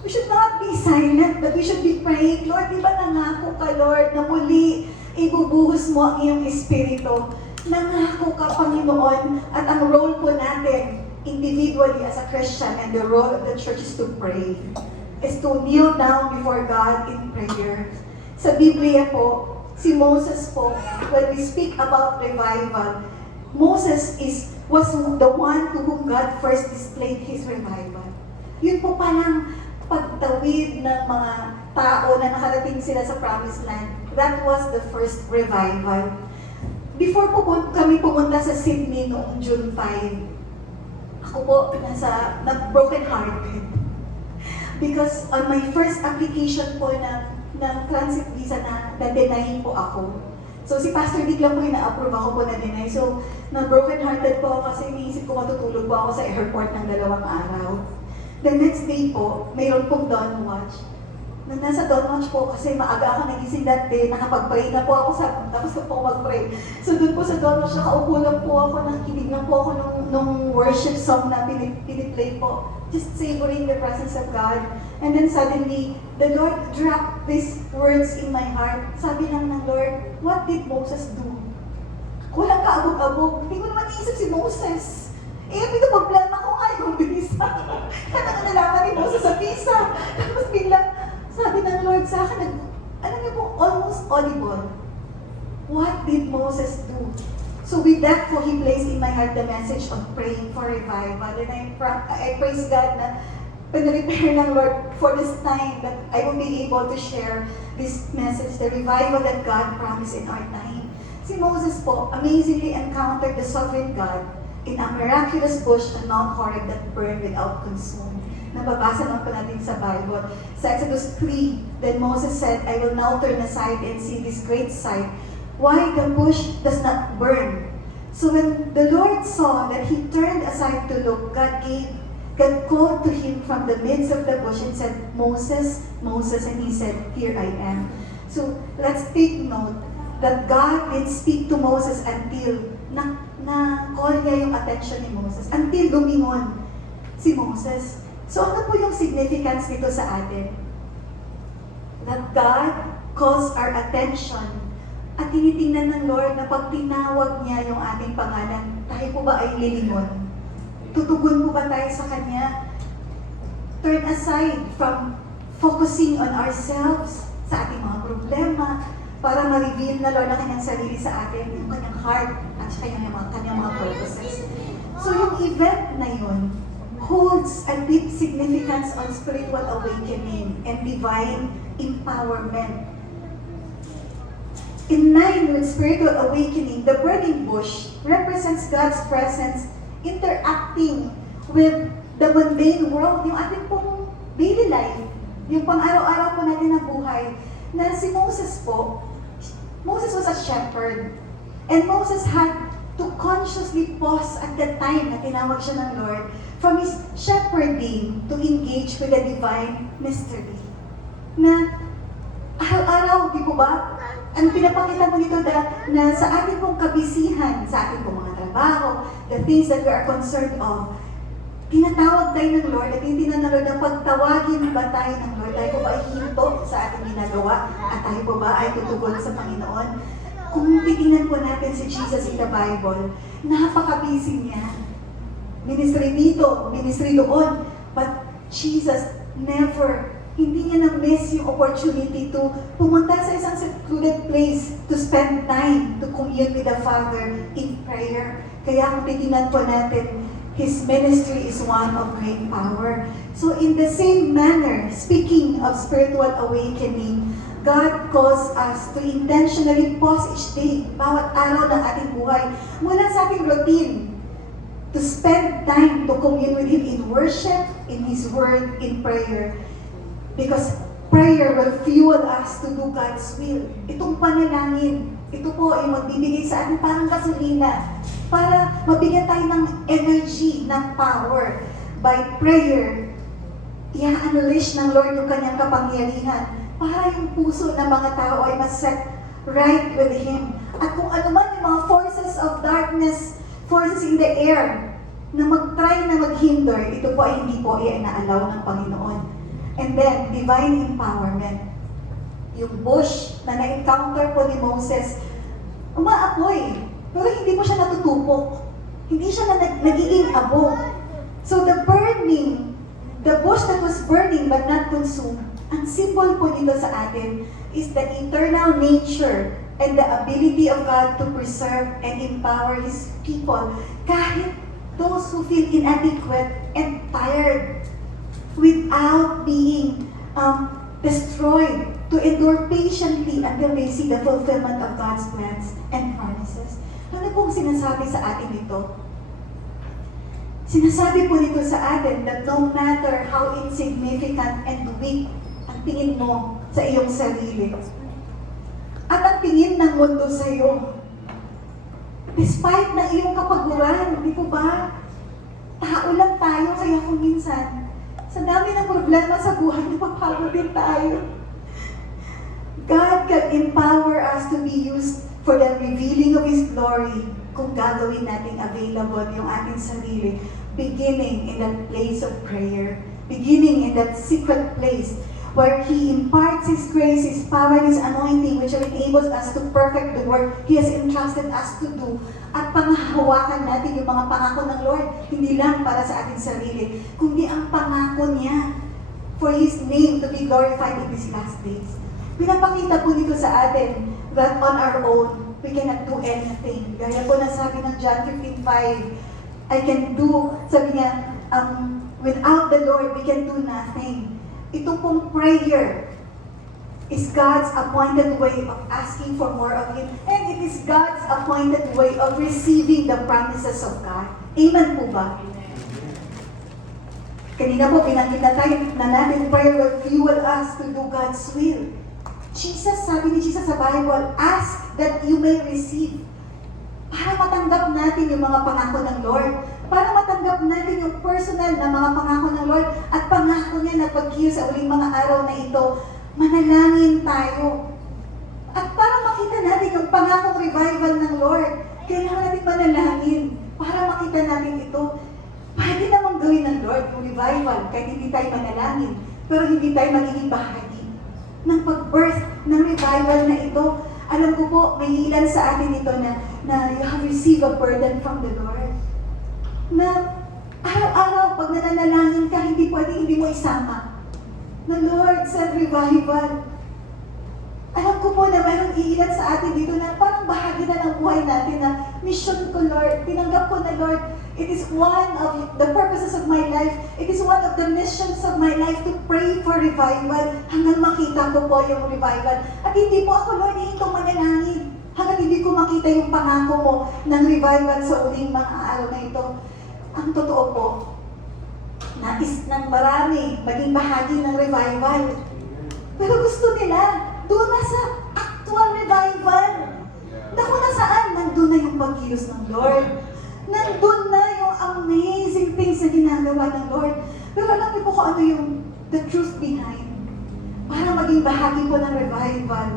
We should not be silent, but we should be praying. Lord, di ba nangako ka, Lord, na muli ibubuhos mo ang iyong espiritu. Nangako ka, Panginoon, at ang role po natin, individually as a Christian, and the role of the church is to pray, is to kneel down before God in prayer. Sa Biblia po, si Moses po, when we speak about revival, Moses was the one to whom God first displayed His revival. Yun po palang pagtawid ng mga tao na nakarating sila sa Promised Land. That was the first revival. Before po kami pumunta sa Sydney noong June 5, ako po broken hearted. Because on my first application po ng transit visa na-deny po ako. So si Pastor Dick lang po yung na-approve, ako po na-deny. So na-broken hearted po ako kasi iniisip ko matutulog po ako sa airport ng 2 araw. The next day po, mayroon pong dawn watch. Nung nasa dawn watch po, kasi maaga ako nagising that day, nakapag-pray na po ako tapos na po mag-pray. So doon po sa dawn watch, nakaupo lang po ako, nakikinig lang po ako nung worship song na piniplay po. Just savoring the presence of God. And then suddenly, the Lord dropped these words in my heart. Sabi lang ng Lord, what did Moses do? Walang kaabog-abog. Hindi ko naman iisip si Moses. Ito problema ko nga yung visa. Kaya nalaman ni Moses sa visa. Tapos biglang, sabi ng Lord sa akin, alam niyo po, almost audible. What did Moses do? So with that po, He placed in my heart the message of praying for revival. And I praise God na pinrepare ng Lord for this time that I will be able to share this message, the revival that God promised in our time. Si Moses po, amazingly encountered the sovereign God in a miraculous bush on Mount Horeb that burned without consume. Nababasa naman po natin sa Bible. Sa Exodus 3, then Moses said, I will now turn aside and see this great sight, why the bush does not burn. So when the Lord saw that he turned aside to look, God called to him from the midst of the bush and said, Moses, Moses, and he said, here I am. So let's take note that God did speak to Moses until na-call niya yung attention ni Moses, until lumingon si Moses. So ano po yung significance nito sa atin? That God calls our attention at tinitingnan ng Lord na pag tinawag niya yung ating pangalan, tayo po ba ay lilingon? Tutugon po ba tayo sa Kanya? Turn aside from focusing on ourselves, sa ating mga problema, para ma-reveal na Lord ang Kanyang sarili sa atin, yung Kanyang heart, at kanyang mga purposes. So yung event na yun holds a deep significance on spiritual awakening and divine empowerment. In line with spiritual awakening, the burning bush represents God's presence interacting with the mundane world, yung ating pong daily life, yung pang-araw-araw po natin na buhay, na si Moses po, Moses was a shepherd, and Moses had to consciously pause at the time na tinawag siya ng Lord from his shepherding to engage with the divine mystery. Na araw-araw, di po ba? Ang pinapakita mo nito na sa ating pong kabisihan, sa ating pong mga trabaho, the things that we are concerned of, tinatawag tayo ng Lord at hindi na ng Lord na pagtawagin ba tayo ng Lord? Tayo po ba ay hinto sa ating ginagawa? At tayo po ba ay tutugon sa Panginoon? Kung titingnan po natin si Jesus in the Bible, napaka-busy niya. Ministry dito, ministry doon. But Jesus never, hindi niya na-miss yung opportunity to pumunta sa isang secluded place to spend time to commune with the Father in prayer. Kaya kung titingnan po natin, His ministry is one of great power. So in the same manner, speaking of spiritual awakening, God calls us to intentionally pause each day, bawat araw ng ating buhay, mula sa ating routine, to spend time to commune with Him in worship, in His Word, in prayer. Because prayer will fuel us to do God's will. Itong panalangin, ito po ay magbibigay sa atin parang gasolina para mabigyan tayo ng energy, ng power. By prayer, i-unleash ng Lord yung kanyang kapangyarihan para yung puso ng mga tao ay mas-set right with Him. At kung ano man yung mga forces of darkness, forces in the air, na mag-try na maghinder, ito po ay hindi po i-inaalaw ng Panginoon. And then, divine empowerment. Yung bush na na-encounter po ni Moses, umaapoy, pero hindi mo siya natutupok. Hindi siya nagiging abo. So the burning, the bush that was burning but not consumed, ang symbol po dito sa atin is the eternal nature and the ability of God to preserve and empower His people. Kahit those who feel inadequate and tired, without being destroyed, to endure patiently until they see the fulfillment of God's plans and promises. Ano pong sinasabi sa atin ito? Sinasabi po nito sa atin that no matter how insignificant and weak ang tingin mo sa iyong sarili, at ang tingin ng mundo sa iyo, despite na iyong kapaguran, di po ba? Tao lang tayo, kaya kung minsan, sa dami ng problema sa buhay, napapagod din tayo. God can empower us to be used for the revealing of His glory kung gagawin natin available yung ating sarili, beginning in that place of prayer, beginning in that secret place where He imparts His grace, His power, His anointing, which enables us to perfect the work He has entrusted us to do, at panghahawakan natin yung mga pangako ng Lord, hindi lang para sa ating sarili, kundi ang pangako niya for His name to be glorified in these last days. Pinapakita po nito sa atin that on our own, we cannot do anything. Gaya po na sabi ng John 15:5, I can do, sabi niya, without the Lord, we can do nothing. Ito pong prayer is God's appointed way of asking for more of Him. And it is God's appointed way of receiving the promises of God. Amen po ba? Kanina po, pinanggit na natin, prayer will fuel us to do God's will. Jesus, sabi ni Jesus sa Bible, ask that you may receive. Para matanggap natin yung mga pangako ng Lord. Para matanggap natin yung personal na mga pangako ng Lord. At pangako niya na pag-iyo sa uling mga araw na ito, manalangin tayo. At para makita natin yung pangakong revival ng Lord, kailangan natin manalangin. Para makita natin ito. Pwede namang gawin ng Lord yung revival kahit hindi tayo manalangin. Pero hindi tayo magiging bahagi ng pag-birth ng revival na ito. Alam ko po, may ilan sa atin ito na you have received a burden from the Lord. Na araw-araw, pag nananalangin ka, hindi mo isama. Na Lord, send revival. Alam ko po na mayroong iilan sa atin dito na parang bahagi na ng buhay natin na mission ko, Lord. Tinanggap ko na, Lord, It is one of the purposes of my life. It is one of the missions of my life to pray for revival hanggang makita ko po yung revival. At hindi po ako, Lord, hindi ko manalangin hanggang hindi ko makita yung pangako mo ng revival sa uling mga araw na ito. Ang totoo po, nais ng marami maging bahagi ng revival. Pero gusto nila, doon na sa actual revival. Naku, nasaan? Nandun na yung pagkilos ng Lord. Nandun na yung amazing things na ginagawa ng Lord. Pero alam niyo po kung ano yung the truth behind. Para maging bahagi po ng revival.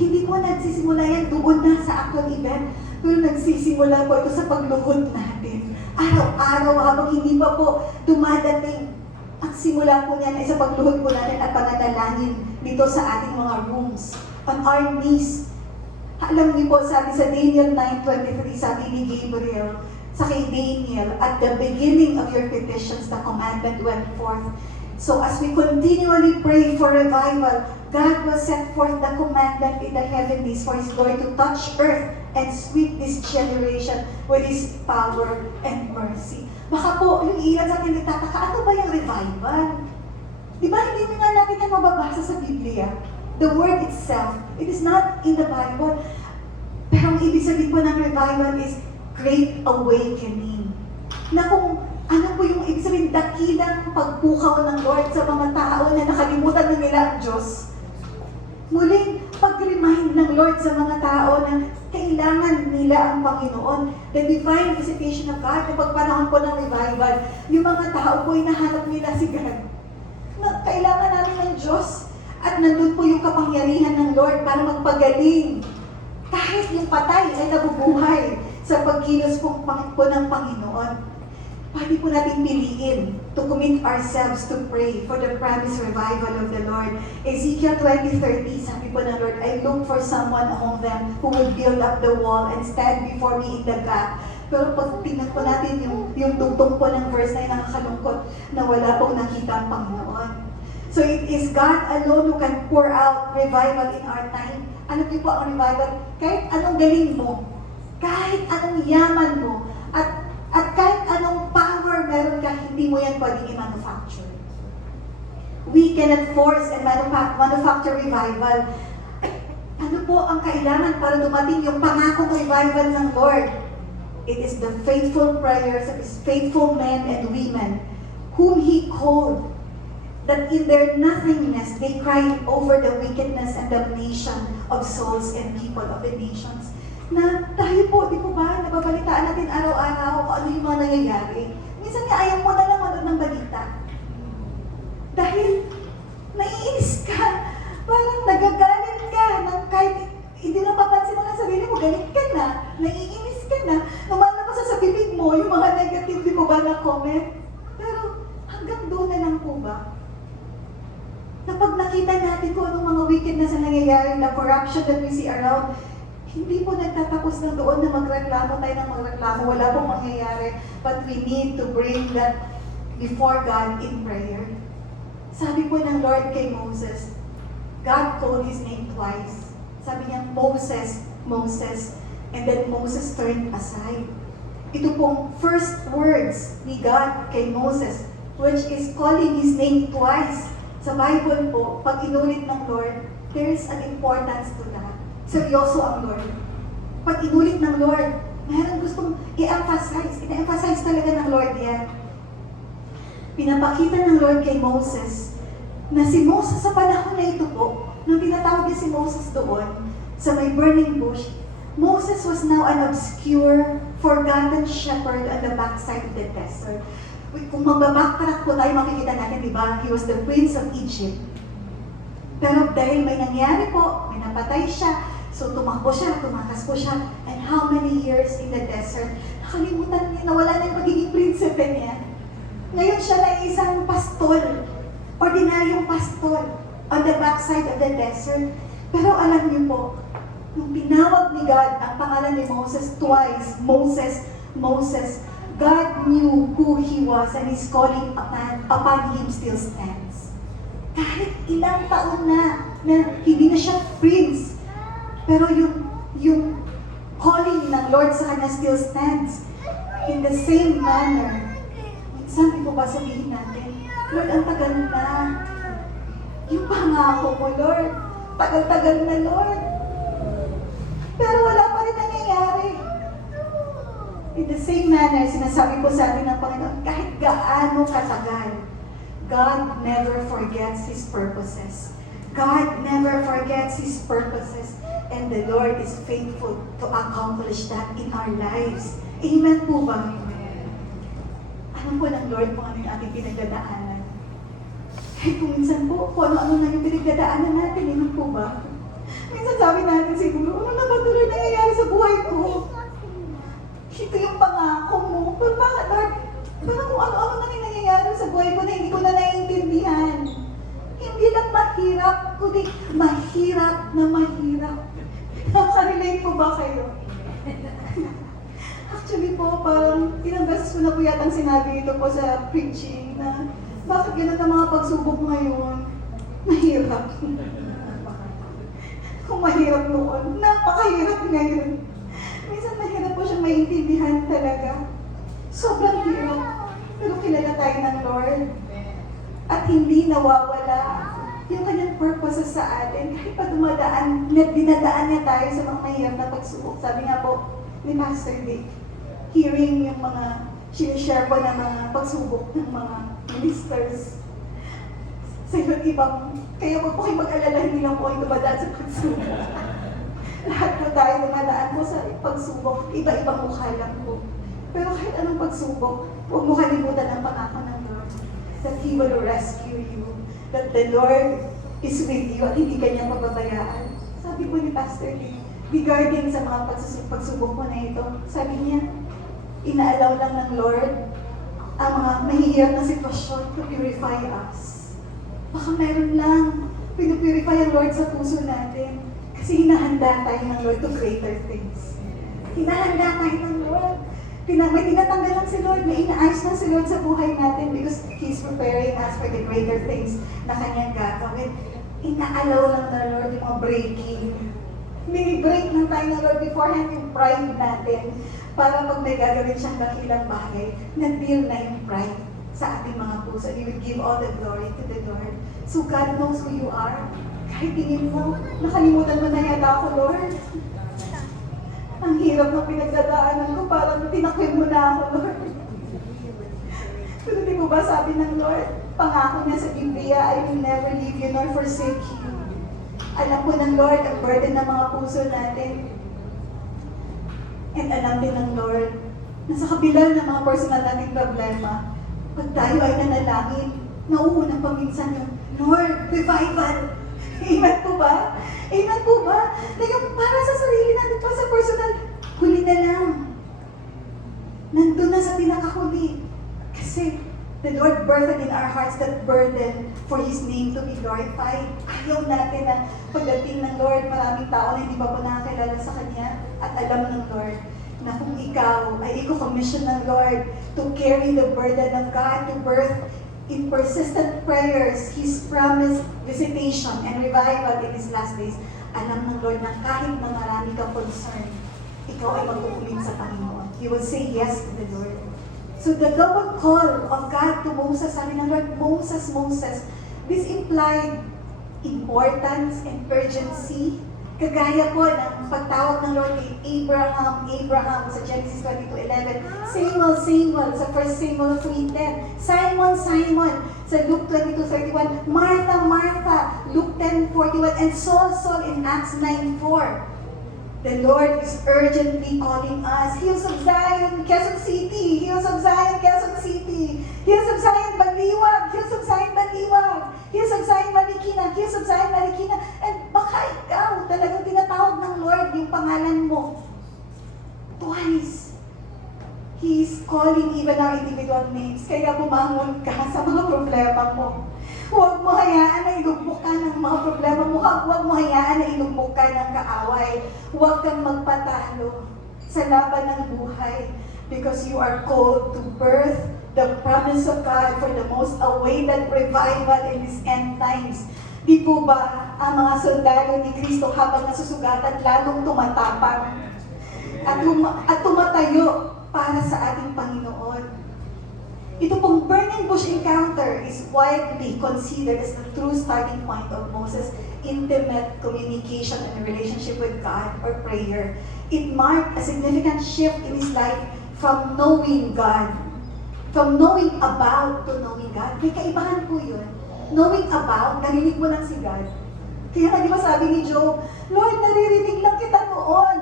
Hindi po nagsisimula yan doon na sa actual event. Pero nagsisimula po ito sa pagluhod natin. Araw-araw habang hindi pa po dumadating. Ang simula po niyan ay sa pagluhod po natin at pananalangin dito sa ating mga rooms. On our knees. Alam niyo po, sabi sa Daniel 9:23, sabi ni Gabriel, sa kay Daniel, at the beginning of your petitions, the commandment went forth. So as we continually pray for revival, God will set forth the commandment in the heavenlies for His glory to touch earth and sweep this generation with His power and mercy. Baka po, yung ilan sa atin nagtataka, ano ba yung revival? Di ba, hindi nga natin yan mababasa sa Biblia. The word itself, it is not in the Bible. Pero ang ibig sabihin po ng revival is great awakening. Na kung ano po yung ibig sabihin, dakilang pagpukaw ng Lord sa mga tao na nakalimutan na nila ang Diyos. Muling pag-remind ng Lord sa mga tao na kailangan nila ang Panginoon. The divine visitation of God, kapag panahon po ng revival, yung mga tao po ay nahanap nila si God. Na kailangan namin ng Diyos. At nandun po yung kapangyarihan ng Lord para magpagaling. Kahit yung patay ay nabubuhay sa pagkilos po ng Panginoon. Pwede po natin piliin to commit ourselves to pray for the promised revival of the Lord. Ezekiel 20:30, sabi po ng Lord, I look for someone among them who will build up the wall and stand before me in the gap. Pero pag tingnan po natin yung tugtong po ng verse na nakakalungkot na wala pong nakita ang Panginoon. So it is God alone who can pour out revival in our time. Ano po ang revival? Kahit anong galing mo, kahit anong yaman mo, at kahit anong power meron ka, hindi mo yan pwedeng i-manufacture. We cannot force and manufacture revival. Ano po ang kailangan para dumating yung pangakong revival ng Lord? It is the faithful prayers of His faithful men and women whom He called, that in their nothingness, they cried over the wickedness and damnation of souls and people of the nations. Na tayo po, di po ba, nababalitaan natin araw-araw kung ano yung mga nangyayari. Minsan nga ayaw mo na lang manood ng balita. Dahil naiinis ka, parang nagagalit ka, kahit hindi na papansin mo ng sarili mo, galit ka na, naiinis ka na, lumalabas sa bibig mo yung mga negative, di po ba, na comment. Pero hanggang doon na lang po ba? Na pag nakita natin kung anong mga wickedness na nangyayari, the corruption that we see around, hindi po nagtatapos ng doon na magreklamo tayo ng magreklamo. Wala pong mangyayari. But we need to bring that before God in prayer. Sabi po ng Lord kay Moses, God called his name twice. Sabi niya, Moses, Moses. And then Moses turned aside. Ito pong first words ni God kay Moses, which is calling his name twice. Sa Bible po, pag inulit ng Lord, there is an importance to that. Seryoso ang Lord. Pag inulit ng Lord, mayroon gustong i-emphasize. I-emphasize talaga ng Lord yan. Pinapakita ng Lord kay Moses na si Moses sa panahon na ito po, nung tinatawag niya si Moses doon, sa may burning bush, Moses was now an obscure, forgotten shepherd on the backside of the desert. Kung magbabacktrack po tayo, makikita natin, di ba? He was the prince of Egypt. Pero dahil may nangyari po, may napatay siya, so tumakbo siya, tumakas po siya, and how many years in the desert, nakalimutan niya, nawala na yung pagiging prinsipe niya. Ngayon siya na isang pastol, ordinaryong pastol, on the backside of the desert. Pero alam niyo po, nung tinawag ni God ang pangalan ni Moses twice, Moses, Moses, God knew who he was and his calling upon him still stands. Kahit ilang taon na hindi na siya prince, pero yung calling ng Lord sa kanya still stands. In the same manner, minsan di po ba sabihin natin, Lord, ang tagal na. Yung pangako mo, Lord, tagal-tagal na, Lord. Pero wala pa rin nangyayari. In the same manner, sinasabi ko sa atin ng Panginoon, kahit gaano katagal, God never forgets His purposes. God never forgets His purposes. And the Lord is faithful to accomplish that in our lives. Amen po ba? Alam po ng Lord kung ano yung ating pinagdadaanan. Kahit kung minsan po, kung ano-ano na yung pinagdadaanan natin, amen po ba? Minsan sabi natin siguro, ano na ba tuloy nangyayari sa buhay ko? Ito yung pangako mo. Pero bakit, Lord? Parang kung ano-ano na yung nangyayari sa buhay ko na hindi ko na naiintindihan. Hindi lang mahirap, kundi mahirap na mahirap. Nakarelate po ba kayo? Actually po, parang ilang beses ko na po yatang sinabi ito po sa preaching na bakit ganun ang mga pagsubok ngayon? Mahirap. Kung mahirap noon, napakahirap ngayon. Minsan mahirap po siyang maintindihan talaga. Sobrang hirap. Pero kilala tayo ng Lord. At hindi nawawala yung kanyang purposes sa atin. Kahit pa dinadaan niya tayo sa mga mahirap na pagsubok. Sabi nga po ni Pastor Dick, hearing yung mga sinishare po ng mga pagsubok ng mga ministers sa iba't ibang, kaya wag po kayo mag-alala, hindi lang po kayo dumadaan sa pagsubok. Lahat po tayo dumadaan po sa pagsubok, iba-ibang mukha lang po. Pero kahit anong pagsubok, huwag mo kalimutan ang pangako ng Lord, that He will rescue you, that the Lord is with you at hindi ka niya pababayaan. Sabi po ni Pastor Lee, regarding sa mga pagsubok mo na ito, sabi niya, inaalaw lang ng Lord ang mga mahihirap na sitwasyon to purify us. Baka meron lang, pinupurify ang Lord sa puso natin. Kasi hinahanda tayo ng Lord to greater things. Hinahanda tayo ng Lord. May tinatanggal lang si Lord, may inaayos lang si Lord sa buhay natin because He's preparing us for the greater things na Kanyang gagawin. Inaalaw lang ng Lord yung mga breaking. Mini-break lang tayo ng Lord beforehand yung pride natin para pag may gagawin siyang dakilang bagay, na-deal na yung pride sa ating mga puso. And He will give all the glory to the Lord. So God knows who you are. Kahit tingin mo, nakalimutan mo na yata ako, Lord. Ang hirap ng pinagdadaanan ko, parang tinakwil mo na ako, Lord. Pero di mo ba sabi ng Lord, pangako niya sa Biblia, I will never leave you nor forsake you. Alam po ng Lord ang burden ng mga puso natin. And alam din ng Lord na sa kabila ng mga personal nating problema, pag tayo ay nanalangin, nauunang paminsan yung, Lord, revival. Amen po ba? Amen po ba? Na yung para sa sarili natin pa sa personal, huli na lang. Nandun na sa pinakahuli. Kasi the Lord birthed in our hearts that burden for His name to be glorified. Ayaw natin na pagdating ng Lord, maraming tao na hindi pa po nakakilala sa Kanya at alam ng Lord na kung ikaw ay i-commission ng Lord to carry the burden of God, to birth in persistent prayers, His promised visitation and revival in His last days, alam ng Lord na kahit na marami kang concern, ikaw ay magkukulit sa Panginoon. You will say yes to the Lord. So the double call of God to Moses, sabi ng Lord, Moses, Moses, this implied importance and urgency. Kagaya po ng pagtawag ng Lord kay Abraham sa Genesis 22:11, Samuel sa 1 Samuel 3:10, Simon sa Luke 22:31, Martha, Luke 10:41, and Saul in Acts 9:4. The Lord is urgently calling us. Hills of Zion, Quezon City. Hills of Zion, Quezon City. Hills of Zion, Baliwag. Hills of Zion, Baliwag. Hills of Zion, Marikina. Hills of Zion, Marikina. And baka ikaw, talagang tinatawag ng Lord yung pangalan mo. Twice. He is calling even our individual names. Kaya bumangon ka sa mga problema mo. Huwag mo hayaan na ilugbok ka ng mga problema mo. Huwag mo hayaan na ilugbok ka ng kaaway. Huwag kang magpatalo sa laban ng buhay. Because you are called to birth the promise of God for the most awaited revival in these end times. Di po ba ang mga sundalo ni Kristo habang nasusugatan lalong tumatapang at tumatayo para sa ating Panginoon. Ito pong burning bush encounter is widely considered as the true starting point of Moses' intimate communication and relationship with God or prayer. It marked a significant shift in his life from knowing God, from knowing about to knowing God. May kaibahan po yun. Knowing about, narinig mo lang si God. Kaya nga di ba sabi ni Job, Lord, naririnig lang kita noon.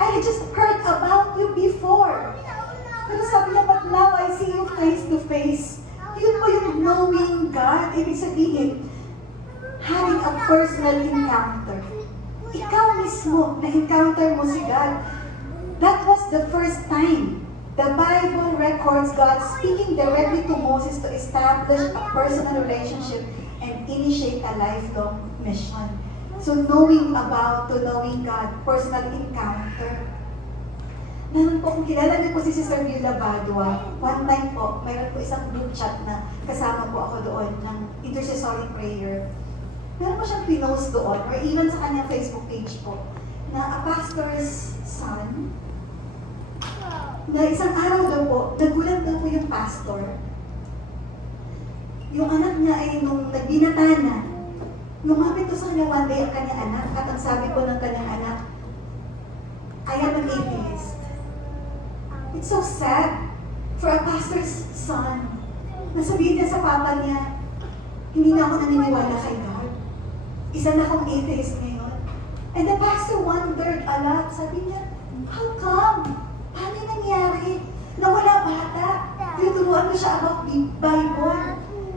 I just heard about you before. Pero sabi niya, but now I see you face to face. Yun po yung knowing God. Ibig sabihin, having a personal encounter. Ikaw mismo, na-encounter mo si God. That was the first time the Bible records God speaking directly to Moses to establish a personal relationship and initiate a lifelong mission. So knowing about to knowing God, personal encounter. Meron po, kung kilala niyo po si Sister Villa Badua, one time po, mayroon po isang group chat na kasama po ako doon ng intercessory prayer. Meron po siyang pinost doon, or even sa kanyang Facebook page po, na a pastor's son, na isang araw daw po, nagulat daw po yung pastor. Yung anak niya ay nung nagbinata na, lumapit to sa kanya one day ang kanyang anak, at ang sabi po ng kanyang anak, I am an atheist. It's so sad for a pastor's son. Nasabihin niya sa papa niya, hindi na ako naniniwala kay God. Isa na akong atheist ngayon. And the pastor wondered a lot. Sabi niya, how come? Paano nangyari? Na wala bata. Tinuturuan mo siya about the Bible.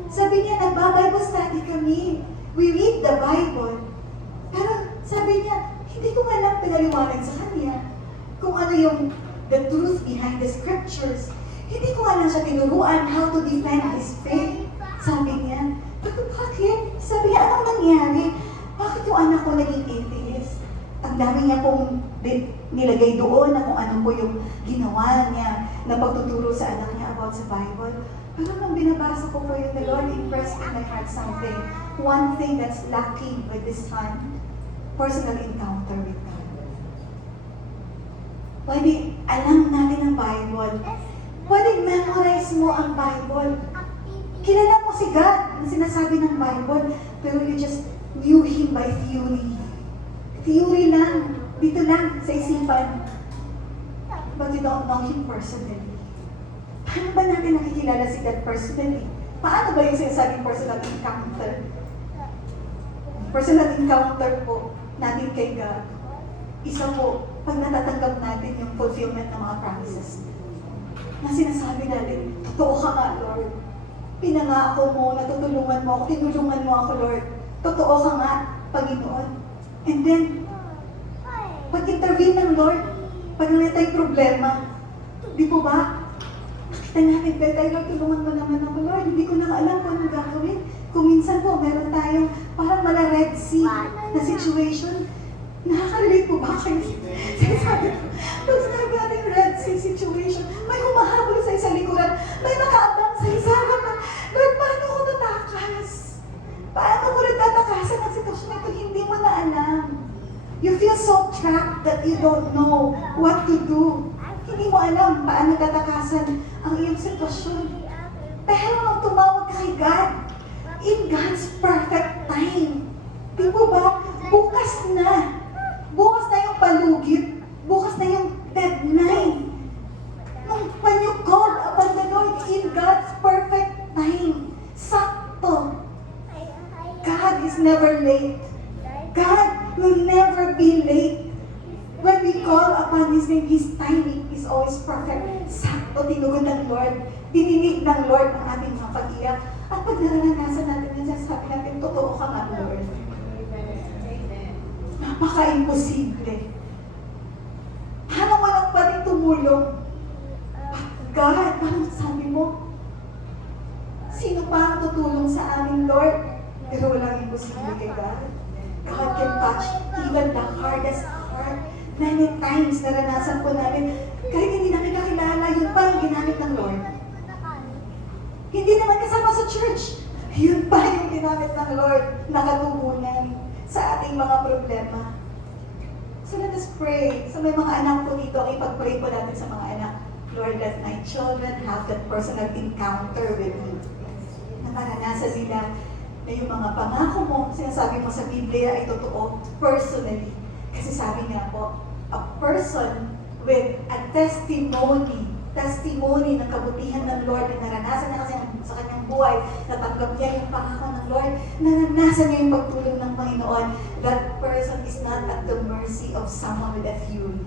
Sabi niya, nagba-Bible study kami. We read the Bible. Pero sabi niya, hindi ko nga lang pinaliwanag sa kanya kung ano yung the truth behind the scriptures. Hindi ko nga lang siya tinuruan how to defend his faith. Sabi niya, bakit? Sabi niya, anong nangyari? Bakit yung anak ko naging atheist? Ang dami niya pong nilagay doon na kung ano po yung ginawa niya na pagtuturo sa anak niya about sa Bible. Pero nung binabasa ko po yun, the Lord impressed in my heart something. One thing that's lacking with this son, personal encounter with God. Pwede alam natin ang Bible. Pwede memorize mo ang Bible. Kilala mo si God na sinasabi ng Bible, pero you just knew Him by theory. Theory lang, dito lang, sa isipan. But you don't know Him personally. Paano ba natin nakikilala si God personally? Paano ba yung sinasabing personal encounter? Personal encounter po natin kay God. Isa po, pag natatanggap natin yung fulfillment ng mga promises. Na sinasabi natin, totoo ka nga, Lord. Pinangako mo, natutulungan mo ako, tinulungan mo ako, Lord. Totoo ka nga, Panginoon. And then, pag-intervene ng Lord, pag na tayong problema, di po ba? Nakita natin, tayo, Lord, tulungan mo naman ako, Lord. Hindi ko na alam kung ano gagawin. Kung minsan po, meron tayong parang mala Red Sea na situation. Nakaka-relate po ba kayo? Sinasabi ko, pag sinabi natin Red Sea situation, may humahabol sa isang likuran, may nakaabang sa isang harapan. Lord, paano ko tatakas? Paano ko rin tatakasan ang sitwasyon ito? Hindi mo na alam. You feel so trapped that you don't know what to do. Hindi mo alam paano tatakasan ang iyong sitwasyon. Pero nung tumawag ka kay God, in God's perfect time, di po ba, bukas na yung palugit, bukas na yung deadline. When you call upon the Lord in God's perfect time, sakto. God is never late. God will never be late. When we call upon His name, His timing is always perfect. Sakto, tinugon ng Lord. Dininig ng Lord ang ating mga pag-iyak. At pag naranasan natin yan, sabi natin, totoo ka nga, Lord. Napaka-imposible. Paano walang pwedeng tumulong? God, parang sabi mo, sino pa ang tutulong sa amin, Lord? Pero walang imposible kay God. God can touch even the hardest heart. Many times naranasan po namin, kahit hindi namin kakilala, yun pa ang ginamit ng Lord. Hindi naman kasama sa church. Yun pa yung ginamit ng Lord na katugunan sa ating mga problema. So let us pray. So may mga anak po dito, ipag-pray po natin sa mga anak. Lord, let my children have that personal encounter with you. Na maranasan nila na yung mga pangako mo, sinasabi mo sa Biblia ay totoo personally. Kasi sabi nga po, a person with a testimony ng kabutihan ng Lord na naranasan niya kasi sa kanyang buhay, natanggap niya yung pangako ng Lord, naranasan niya yung pagtulong ng Panginoon, that person is not at the mercy of someone with a fury.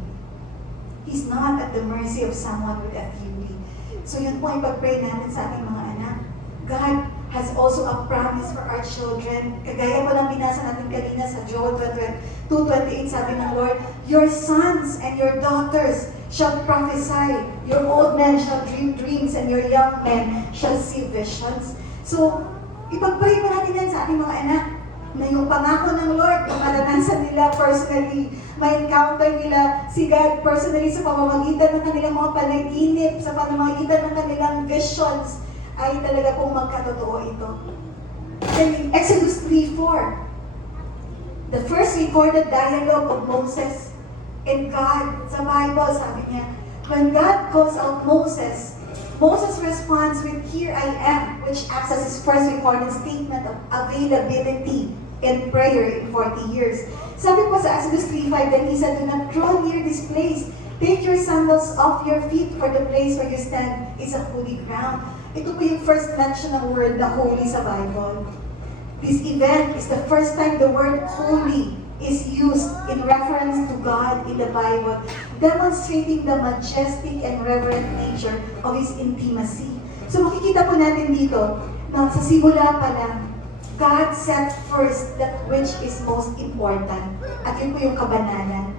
He's not at the mercy of someone with a fury. So yun po yung pag-pray natin sa ating mga anak. God has also a promise for our children. Kagaya po ng binasa natin kanina sa Joel 2:28, sabi ng Lord, your sons and your daughters shall prophesy, your old men shall dream dreams, and your young men shall see visions. So, ipag-pray po natin yan sa ating mga anak, na yung pangako ng Lord, yung maranasan nila personally, ma-encounter nila si God personally sa pamamagitan ng kanilang mga panaginip, sa pamamagitan ng kanilang visions, ay talaga pong magkatotoo ito. Then in Exodus 3:4, the first recorded dialogue of Moses and God sa Bible, sabi niya, when God calls out Moses, Moses responds with, here I am, which acts as his first recorded statement of availability in prayer in 40 years. Sabi po sa Exodus 3:5, then he said, do not draw near this place. Take your sandals off your feet, for the place where you stand is a holy ground. Ito po yung first mention ng word na holy sa Bible. This event is the first time the word holy is used in reference to God in the Bible, demonstrating the majestic and reverent nature of His intimacy. So makikita po natin dito na sa simula pa lang, God set first that which is most important. At yun po yung kabanalan.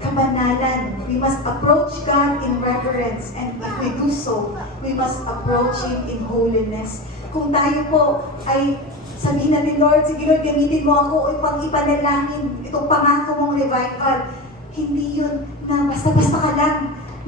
Kabanalan. We must approach God in reverence, and if we do so, we must approach Him in holiness. Kung tayo po ay sabihin natin, Lord, sige Lord, gamitin mo ako upang ipanalangin itong pangako mong revival. Hindi yun na basta-basta ka lang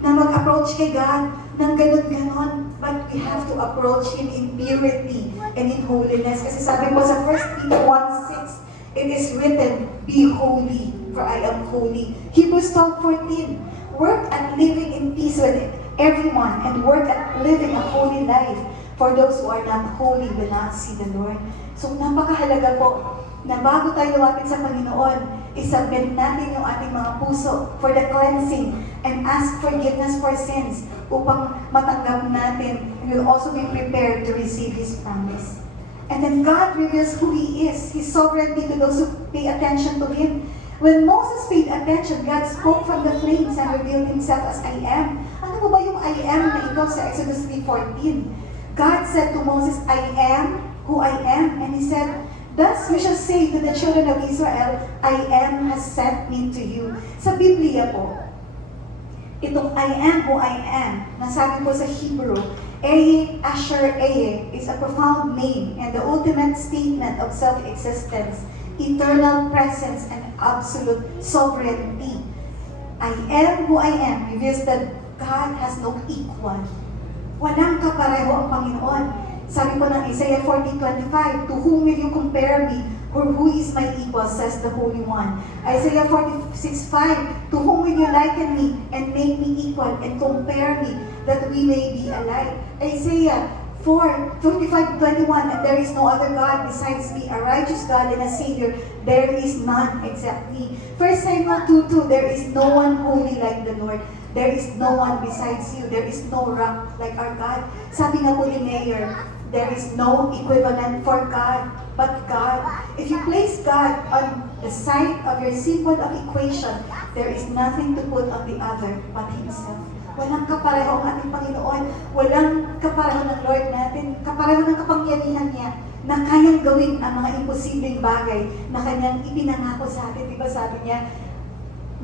na mag-approach kay God ng ganon-ganon. But we have to approach Him in purity and in holiness. Kasi sabi po sa 1 Peter 1:6, it is written, be holy, for I am holy. Hebrews 12:14, work at living in peace with everyone, and work at living a holy life. For those who are not holy will not see the Lord. So napakahalaga po na bago tayo lumapit sa Panginoon, isubmit natin yung ating mga puso for the cleansing and ask forgiveness for sins upang matanggap natin, and we'll also be prepared to receive His promise. And then God reveals who He is, His sovereignty to those who pay attention to Him. When Moses paid attention, God spoke from the flames and revealed Himself as I am. Ano ba yung I am na ito sa Exodus 3:14? God said to Moses, I am who I am. And He said, thus you shall say to the children of Israel, I am has sent me to you. Sa Biblia po, itong I am who I am, nasabi po sa Hebrew, Ehe Asher Ehe is a profound name and the ultimate statement of self-existence, eternal presence, and absolute sovereignty. I am who I am reveals that God has no equal. Walang kapareho ang Panginoon. Sabi po ng Isaiah 40:25, to whom will you compare me? Or who is my equal, says the Holy One. Isaiah 46:5, to whom will you liken me and make me equal and compare me that we may be alike? Isaiah 45:21, and there is no other God besides me, a righteous God and a Savior. There is none except me. 1 Samuel 2:2, there is no one holy like the Lord. There is no one besides you. There is no rock like our God. Sabi nga po ni Mayor, there is no equivalent for God but God. If you place God on the side of your symbol of equation, there is nothing to put on the other but Himself. Walang kapareho ang ating Panginoon. Walang kapareho ng Lord natin. Kapareho ng kapangyarihan niya na kayang gawin ang mga imposibleng bagay na kanyang ipinangako sa atin. Diba sabi niya,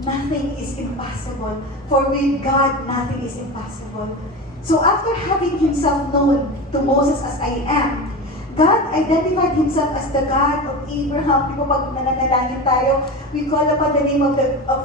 nothing is impossible. For with God, nothing is impossible. So after having Himself known to Moses as I am, God identified Himself as the God of Abraham. Di ba pag nananalangin tayo, we call upon the name of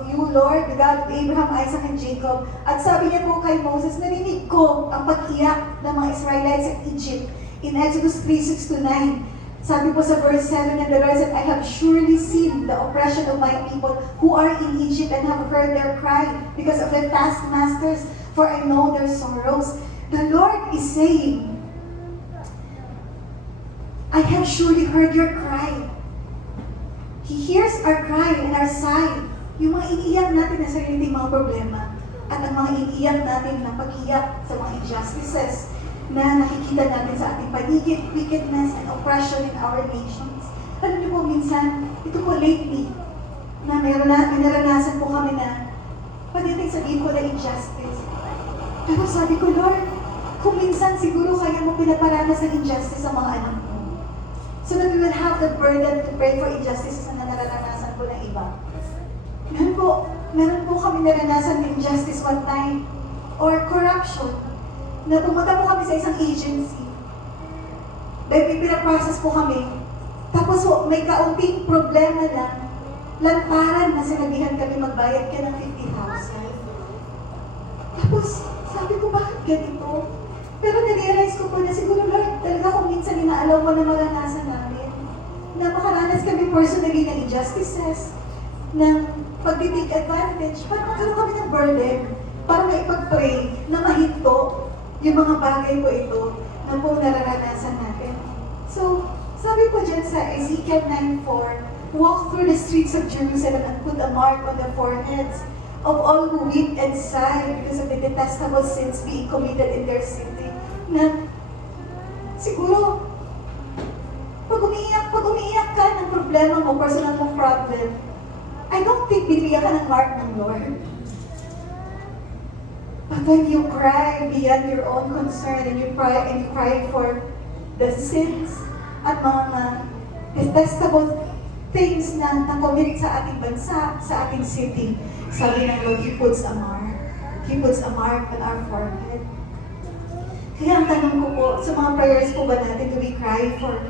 you, Lord, the God of Abraham, Isaac, and Jacob. At sabi niya po kay Moses, narinig ko ang pag-iyak ng mga Israelites at Egypt. In Exodus 3:6-9, sabi po sa verse 7, and the Lord said, I have surely seen the oppression of my people who are in Egypt and have heard their cry because of their taskmasters. for I know their sorrows. The Lord is saying, I have surely heard your cry. He hears our cry and our sigh. Yung mga iniiyak natin na sariling mga problema at ang mga iniiyak natin na pag-iyak sa mga injustices na nakikita natin sa ating paligid, wickedness and oppression in our nations. Alam niyo po, minsan, ito po lately, na may naranasan po kami na pwedeng sabihin ko na injustice. Pero sabi ko, Lord, kung minsan siguro kaya mo pinaparanas ng injustice sa mga anak mo. So that we will have the burden to pray for injustices na naranasan po ng iba. Meron po kami naranasan ng injustice one time or corruption na pumunta po kami sa isang agency. May pinaprocess po kami. Tapos po, may kaunting problema lang. Lantaran na sinabihan kami magbayad ka ng 50,000. Tapos, sabi ko, bakit ganito? Pero na-realize ko po na siguro, Lord, talaga kung minsan inaalaw mo na maranasan namin. Na makaranas kami personally ng injustices, ng pag-take advantage, para magkaroon kami ng burden, para maipag-pray na mahinto yung mga bagay po ito na po nararanasan natin. So, sabi po dyan sa Ezekiel 9:4, walk through the streets of Jerusalem and put a mark on the foreheads of all who weep and sigh because of the detestable sins being committed in their city. Na siguro, pag umiiyak ka ng problema mo, personal mong problem, I don't think bibigyan ka ng mark ng Lord. But when you cry beyond your own concern and you cry for the sins at mga detestable things na nakomit sa ating bansa, sa ating city, sabi ng Lord, He puts a mark. He puts a mark on our forehead. Kaya ang tanong ko po, sa mga prayers po ba natin, do we cry for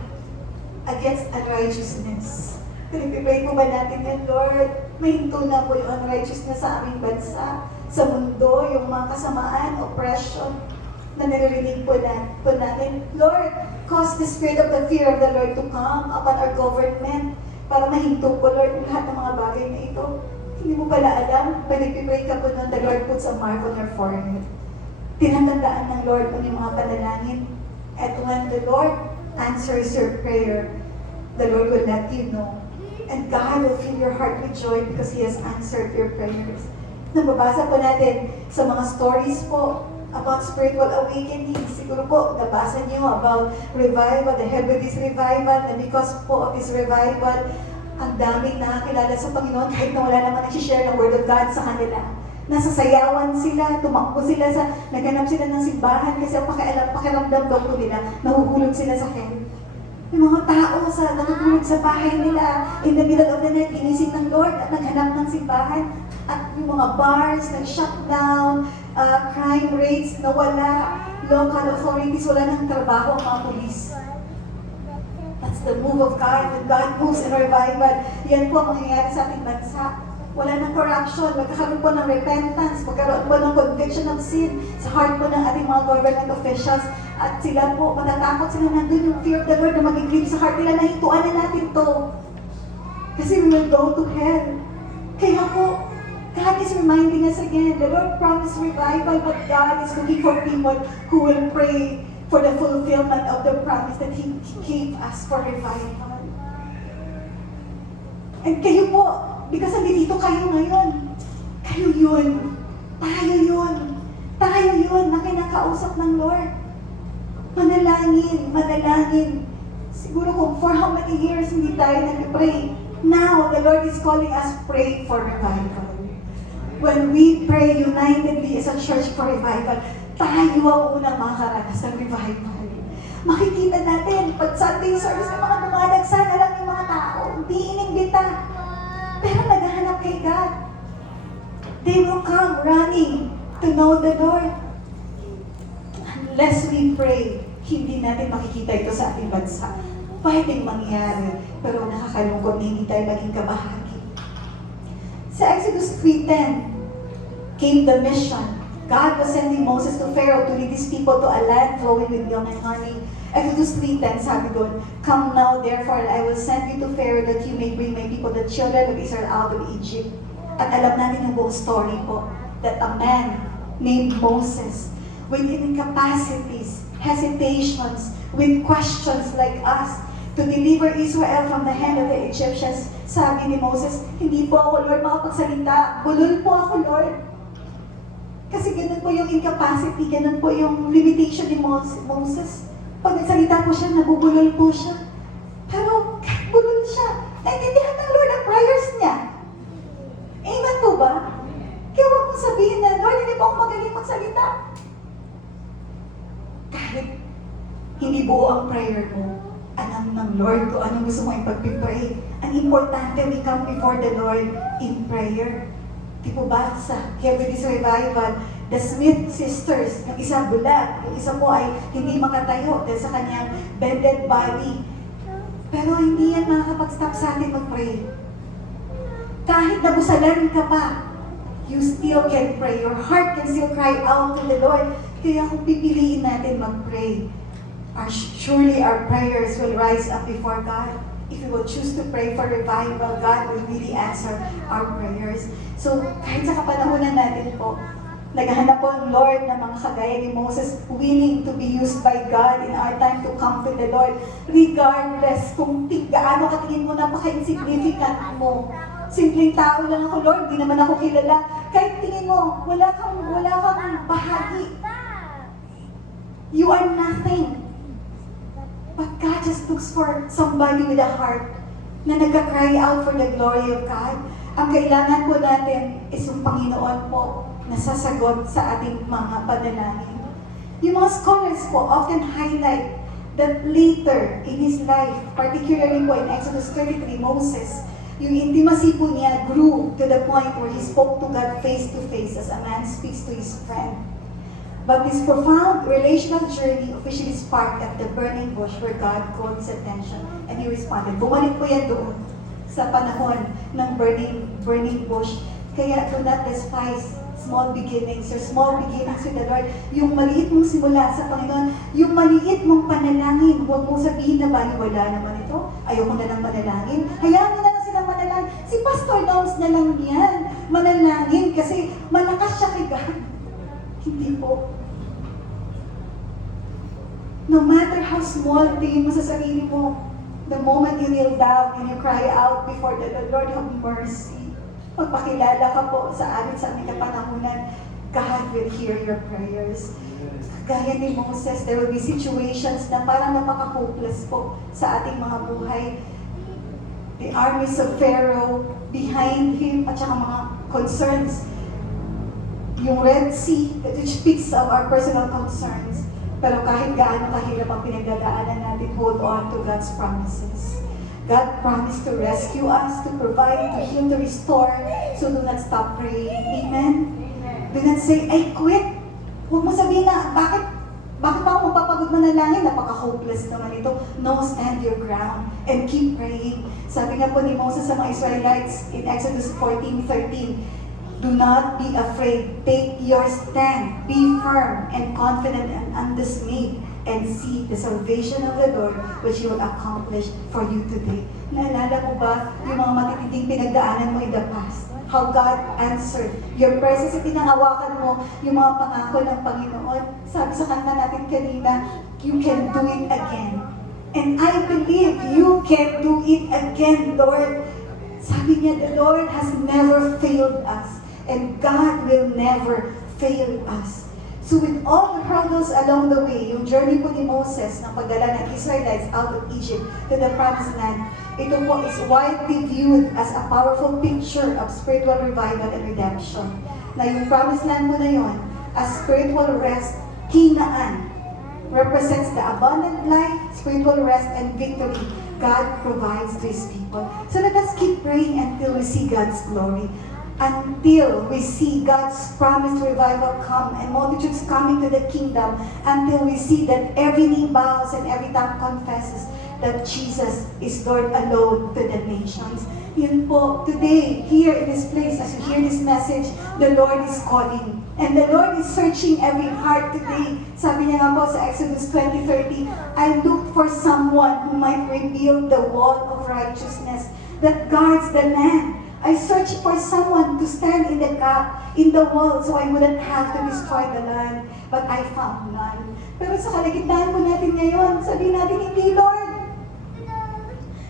against unrighteousness? Pinipipray po ba natin yan, Lord? Mahinto na po yung unrighteousness sa aming bansa, sa mundo, yung mga kasamaan, oppression, na naririnig po natin. Lord, cause the spirit of the fear of the Lord to come upon our government para mahinto po, Lord, yung lahat ng mga bagay na ito. Hindi mo pala alam, pinipipray ka po na the Lord puts a mark on your forehead. Tinatandaan ng Lord kung yung mga panalangin. At when the Lord answers your prayer, the Lord will let you know. And God will fill your heart with joy because He has answered your prayers. Nababasa po natin sa mga stories po about spiritual awakening. Siguro po, nabasa niyo about revival, the Hebrides revival, and because po of this revival, ang daming nakakilala sa Panginoon kahit na wala naman nag-share ng Word of God sa kanila. Nasasayawan sila, tumakbo sila naghanap sila ng simbahan kasi ang pakiramdam daw po nila, nahuhulog sila sa hell. Yung mga tao natutulog sa bahay nila, in the middle of the night, ginising ng Lord at naghanap ng simbahan. At yung mga bars, nag-shut down, crime rates, nawala, local authorities, wala ng trabaho ang mga police. That's the move of God. When God moves in revival, yan po ang mangyayari sa ating bansa. Wala ng corruption, magkakaroon po ng repentance, magkaroon po ng conviction of sin sa heart po ng ating mga government officials. At sila po, matatakot sila nandun yung fear of the Lord na mag-grip sa heart nila na hituan na natin to. Kasi we will go to hell. Kaya po, God is reminding us again, the Lord promised revival, but God is looking for people who will pray for the fulfillment of the promise that He gave us for revival. And kayo po, because nandito kayo ngayon, kayo yun, tayo yun na kinakausap ng Lord. Manalangin. Siguro kung for how many years hindi tayo nag-pray. Now, the Lord is calling us pray for revival. When we pray unitedly as a church for revival, tayo ang unang makakaranas ng revival. Makikita natin, pag Sunday service ng mga dumadagsan, alam yung mga tao, hindi inimbita. Pero naghahanap kay God. They will come running to know the Lord. Unless we pray, hindi natin makikita ito sa ating bansa. Pwedeng mangyari, pero nakakalungkot na hindi tayo maging kabahagi. Sa Exodus 3:10, came the mission. God was sending Moses to Pharaoh to lead his people to a land flowing with milk and honey. Exodus 3:10, sabi doon, come now therefore, and I will send you to Pharaoh that you may bring my people, the children of Israel, out of Egypt. At alam natin yung buong story po, that a man named Moses, with incapacities, hesitations, with questions like us, to deliver Israel from the hand of the Egyptians. Sabi ni Moses, hindi po ako, Lord, makapagsalita. Bulol po ako, Lord. Kasi ganun po yung incapacity, ganun po yung limitation ni Moses. Pag nagsalita po siya, nabubulol po siya. Pero bulol siya. Naintindihan ng Lord ang prayers niya. Amen po ba? Kaya huwag mong sabihin na, Lord, hindi po ako magaling magsalita. Kahit hindi buo ang prayer mo, alam ng Lord kung anong gusto mo ipag-pray. Ang importante, we come before the Lord in prayer. Di po ba sa Heavenly's Revival, the Smith sisters, yung isa bulag, yung isa po ay hindi makatayo dahil sa kanyang bended body. Pero hindi yan makakapag-stop sa atin mag-pray. Kahit nabusalan ka pa, you still can pray. Your heart can still cry out to the Lord. Kaya kung pipiliin natin mag-pray, surely our prayers will rise up before God. If we will choose to pray for revival, God will really answer our prayers. So, kahit sa kapanahunan natin po, naghahanap po ang Lord ng mga kagaya ni Moses, willing to be used by God in our time to come to the Lord. Regardless kung gaano katingin mo, napaka-insignificant mo. Simpleng tao lang ako, Lord, di naman ako kilala. Kahit tingin mo, wala kang bahagi. You are nothing. But God just looks for somebody with a heart na nagka-cry out for the glory of God. Ang kailangan po natin is yung Panginoon po na sasagot sa ating mga panalangin. Yung mga scholars po often highlight that later in his life, particularly po in Exodus 33, Moses, yung intimacy po niya grew to the point where he spoke to God face to face as a man speaks to his friend. But this profound relational journey officially sparked at the burning bush where God called his attention and he responded. Bumalik po yan doon sa panahon ng burning bush. Kaya do not despise small beginnings or small beginnings with the Lord. Yung maliit mong simula sa Panginoon, yung maliit mong panalangin, huwag mong sabihin na baliwala naman ito. Ayoko na lang manalangin. Hayaan mo na lang silang manalangin. Si Pastor Downs na lang yan. Manalangin kasi malakas siya kay God. Hindi po. No matter how small tingin mo sa sarili mo, the moment you kneel down and you cry out before the Lord have mercy, magpakilala ka po sa aming kapanahunan, God will hear your prayers. Gaya ni Moses, there will be situations na parang napaka-hopeless po sa ating mga buhay. The armies of Pharaoh behind him at saka mga concerns. Yung Red Sea, which speaks of our personal concerns. Pero kahit gaano kahirap ang pinagdadaanan natin, hold on to God's promises. God promised to rescue us, to provide, to heal, to restore. So do not stop praying. Amen? Do not say, I quit. Huwag mo sabihin na, bakit pa ako magpapagod manalangin? Napaka-hopeless naman ito. No, stand your ground and keep praying. Sabi nga po ni Moses sa mga Israelites in Exodus 14:13, do not be afraid. Take your stand. Be firm and confident and undismayed and see the salvation of the Lord which He will accomplish for you today. Naalala mo ba yung mga matitinding pinagdaanan mo in the past? How God answered your prayers. Kasi pinangawakan mo yung mga pangako ng Panginoon. Sabi sa kanta natin kanina, you can do it again. And I believe you can do it again, Lord. Sabi niya, the Lord has never failed us. And God will never fail us. So with all the hurdles along the way, yung journey po ni Moses ng pagdala ng Israelites out of Egypt to the Promised Land, ito po is widely viewed as a powerful picture of spiritual revival and redemption. Na yung Promised Land mo na yun, as spiritual rest, Canaan, represents the abundant life, spiritual rest, and victory God provides to His people. So let us keep praying until we see God's glory. Until we see God's promised revival come and multitudes coming to the kingdom, until we see that every knee bows and every tongue confesses that Jesus is Lord alone to the nations. Yun po, today, here in this place, as you hear this message, the Lord is calling. And the Lord is searching every heart today. Sabi niya nga po sa Exodus 20:30, I look for someone who might rebuild the wall of righteousness that guards the land. I searched for someone to stand in the gap, in the wall, so I wouldn't have to destroy the land. But I found none. Pero sa kalagitnaan po natin ngayon, sabihin natin, hindi, Lord.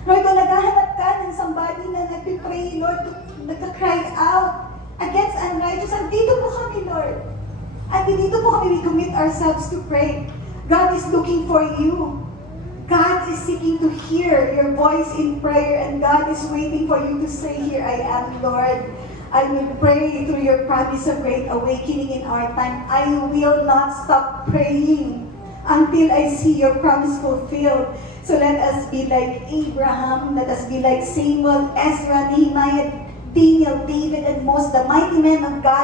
Lord, kung naghahanap ka ng somebody na nagpipray, Lord, nagka-cry out against unrighteous, andito po kami, Lord. At dito po kami, we commit ourselves to pray. God is looking for you. God is seeking to hear your voice in prayer, and God is waiting for you to say, here I am, Lord. I will pray through your promise of great awakening in our time. I will not stop praying until I see your promise fulfilled. So let us be like Abraham, let us be like Samuel, Ezra, Nehemiah, Daniel, David, and most the mighty men of God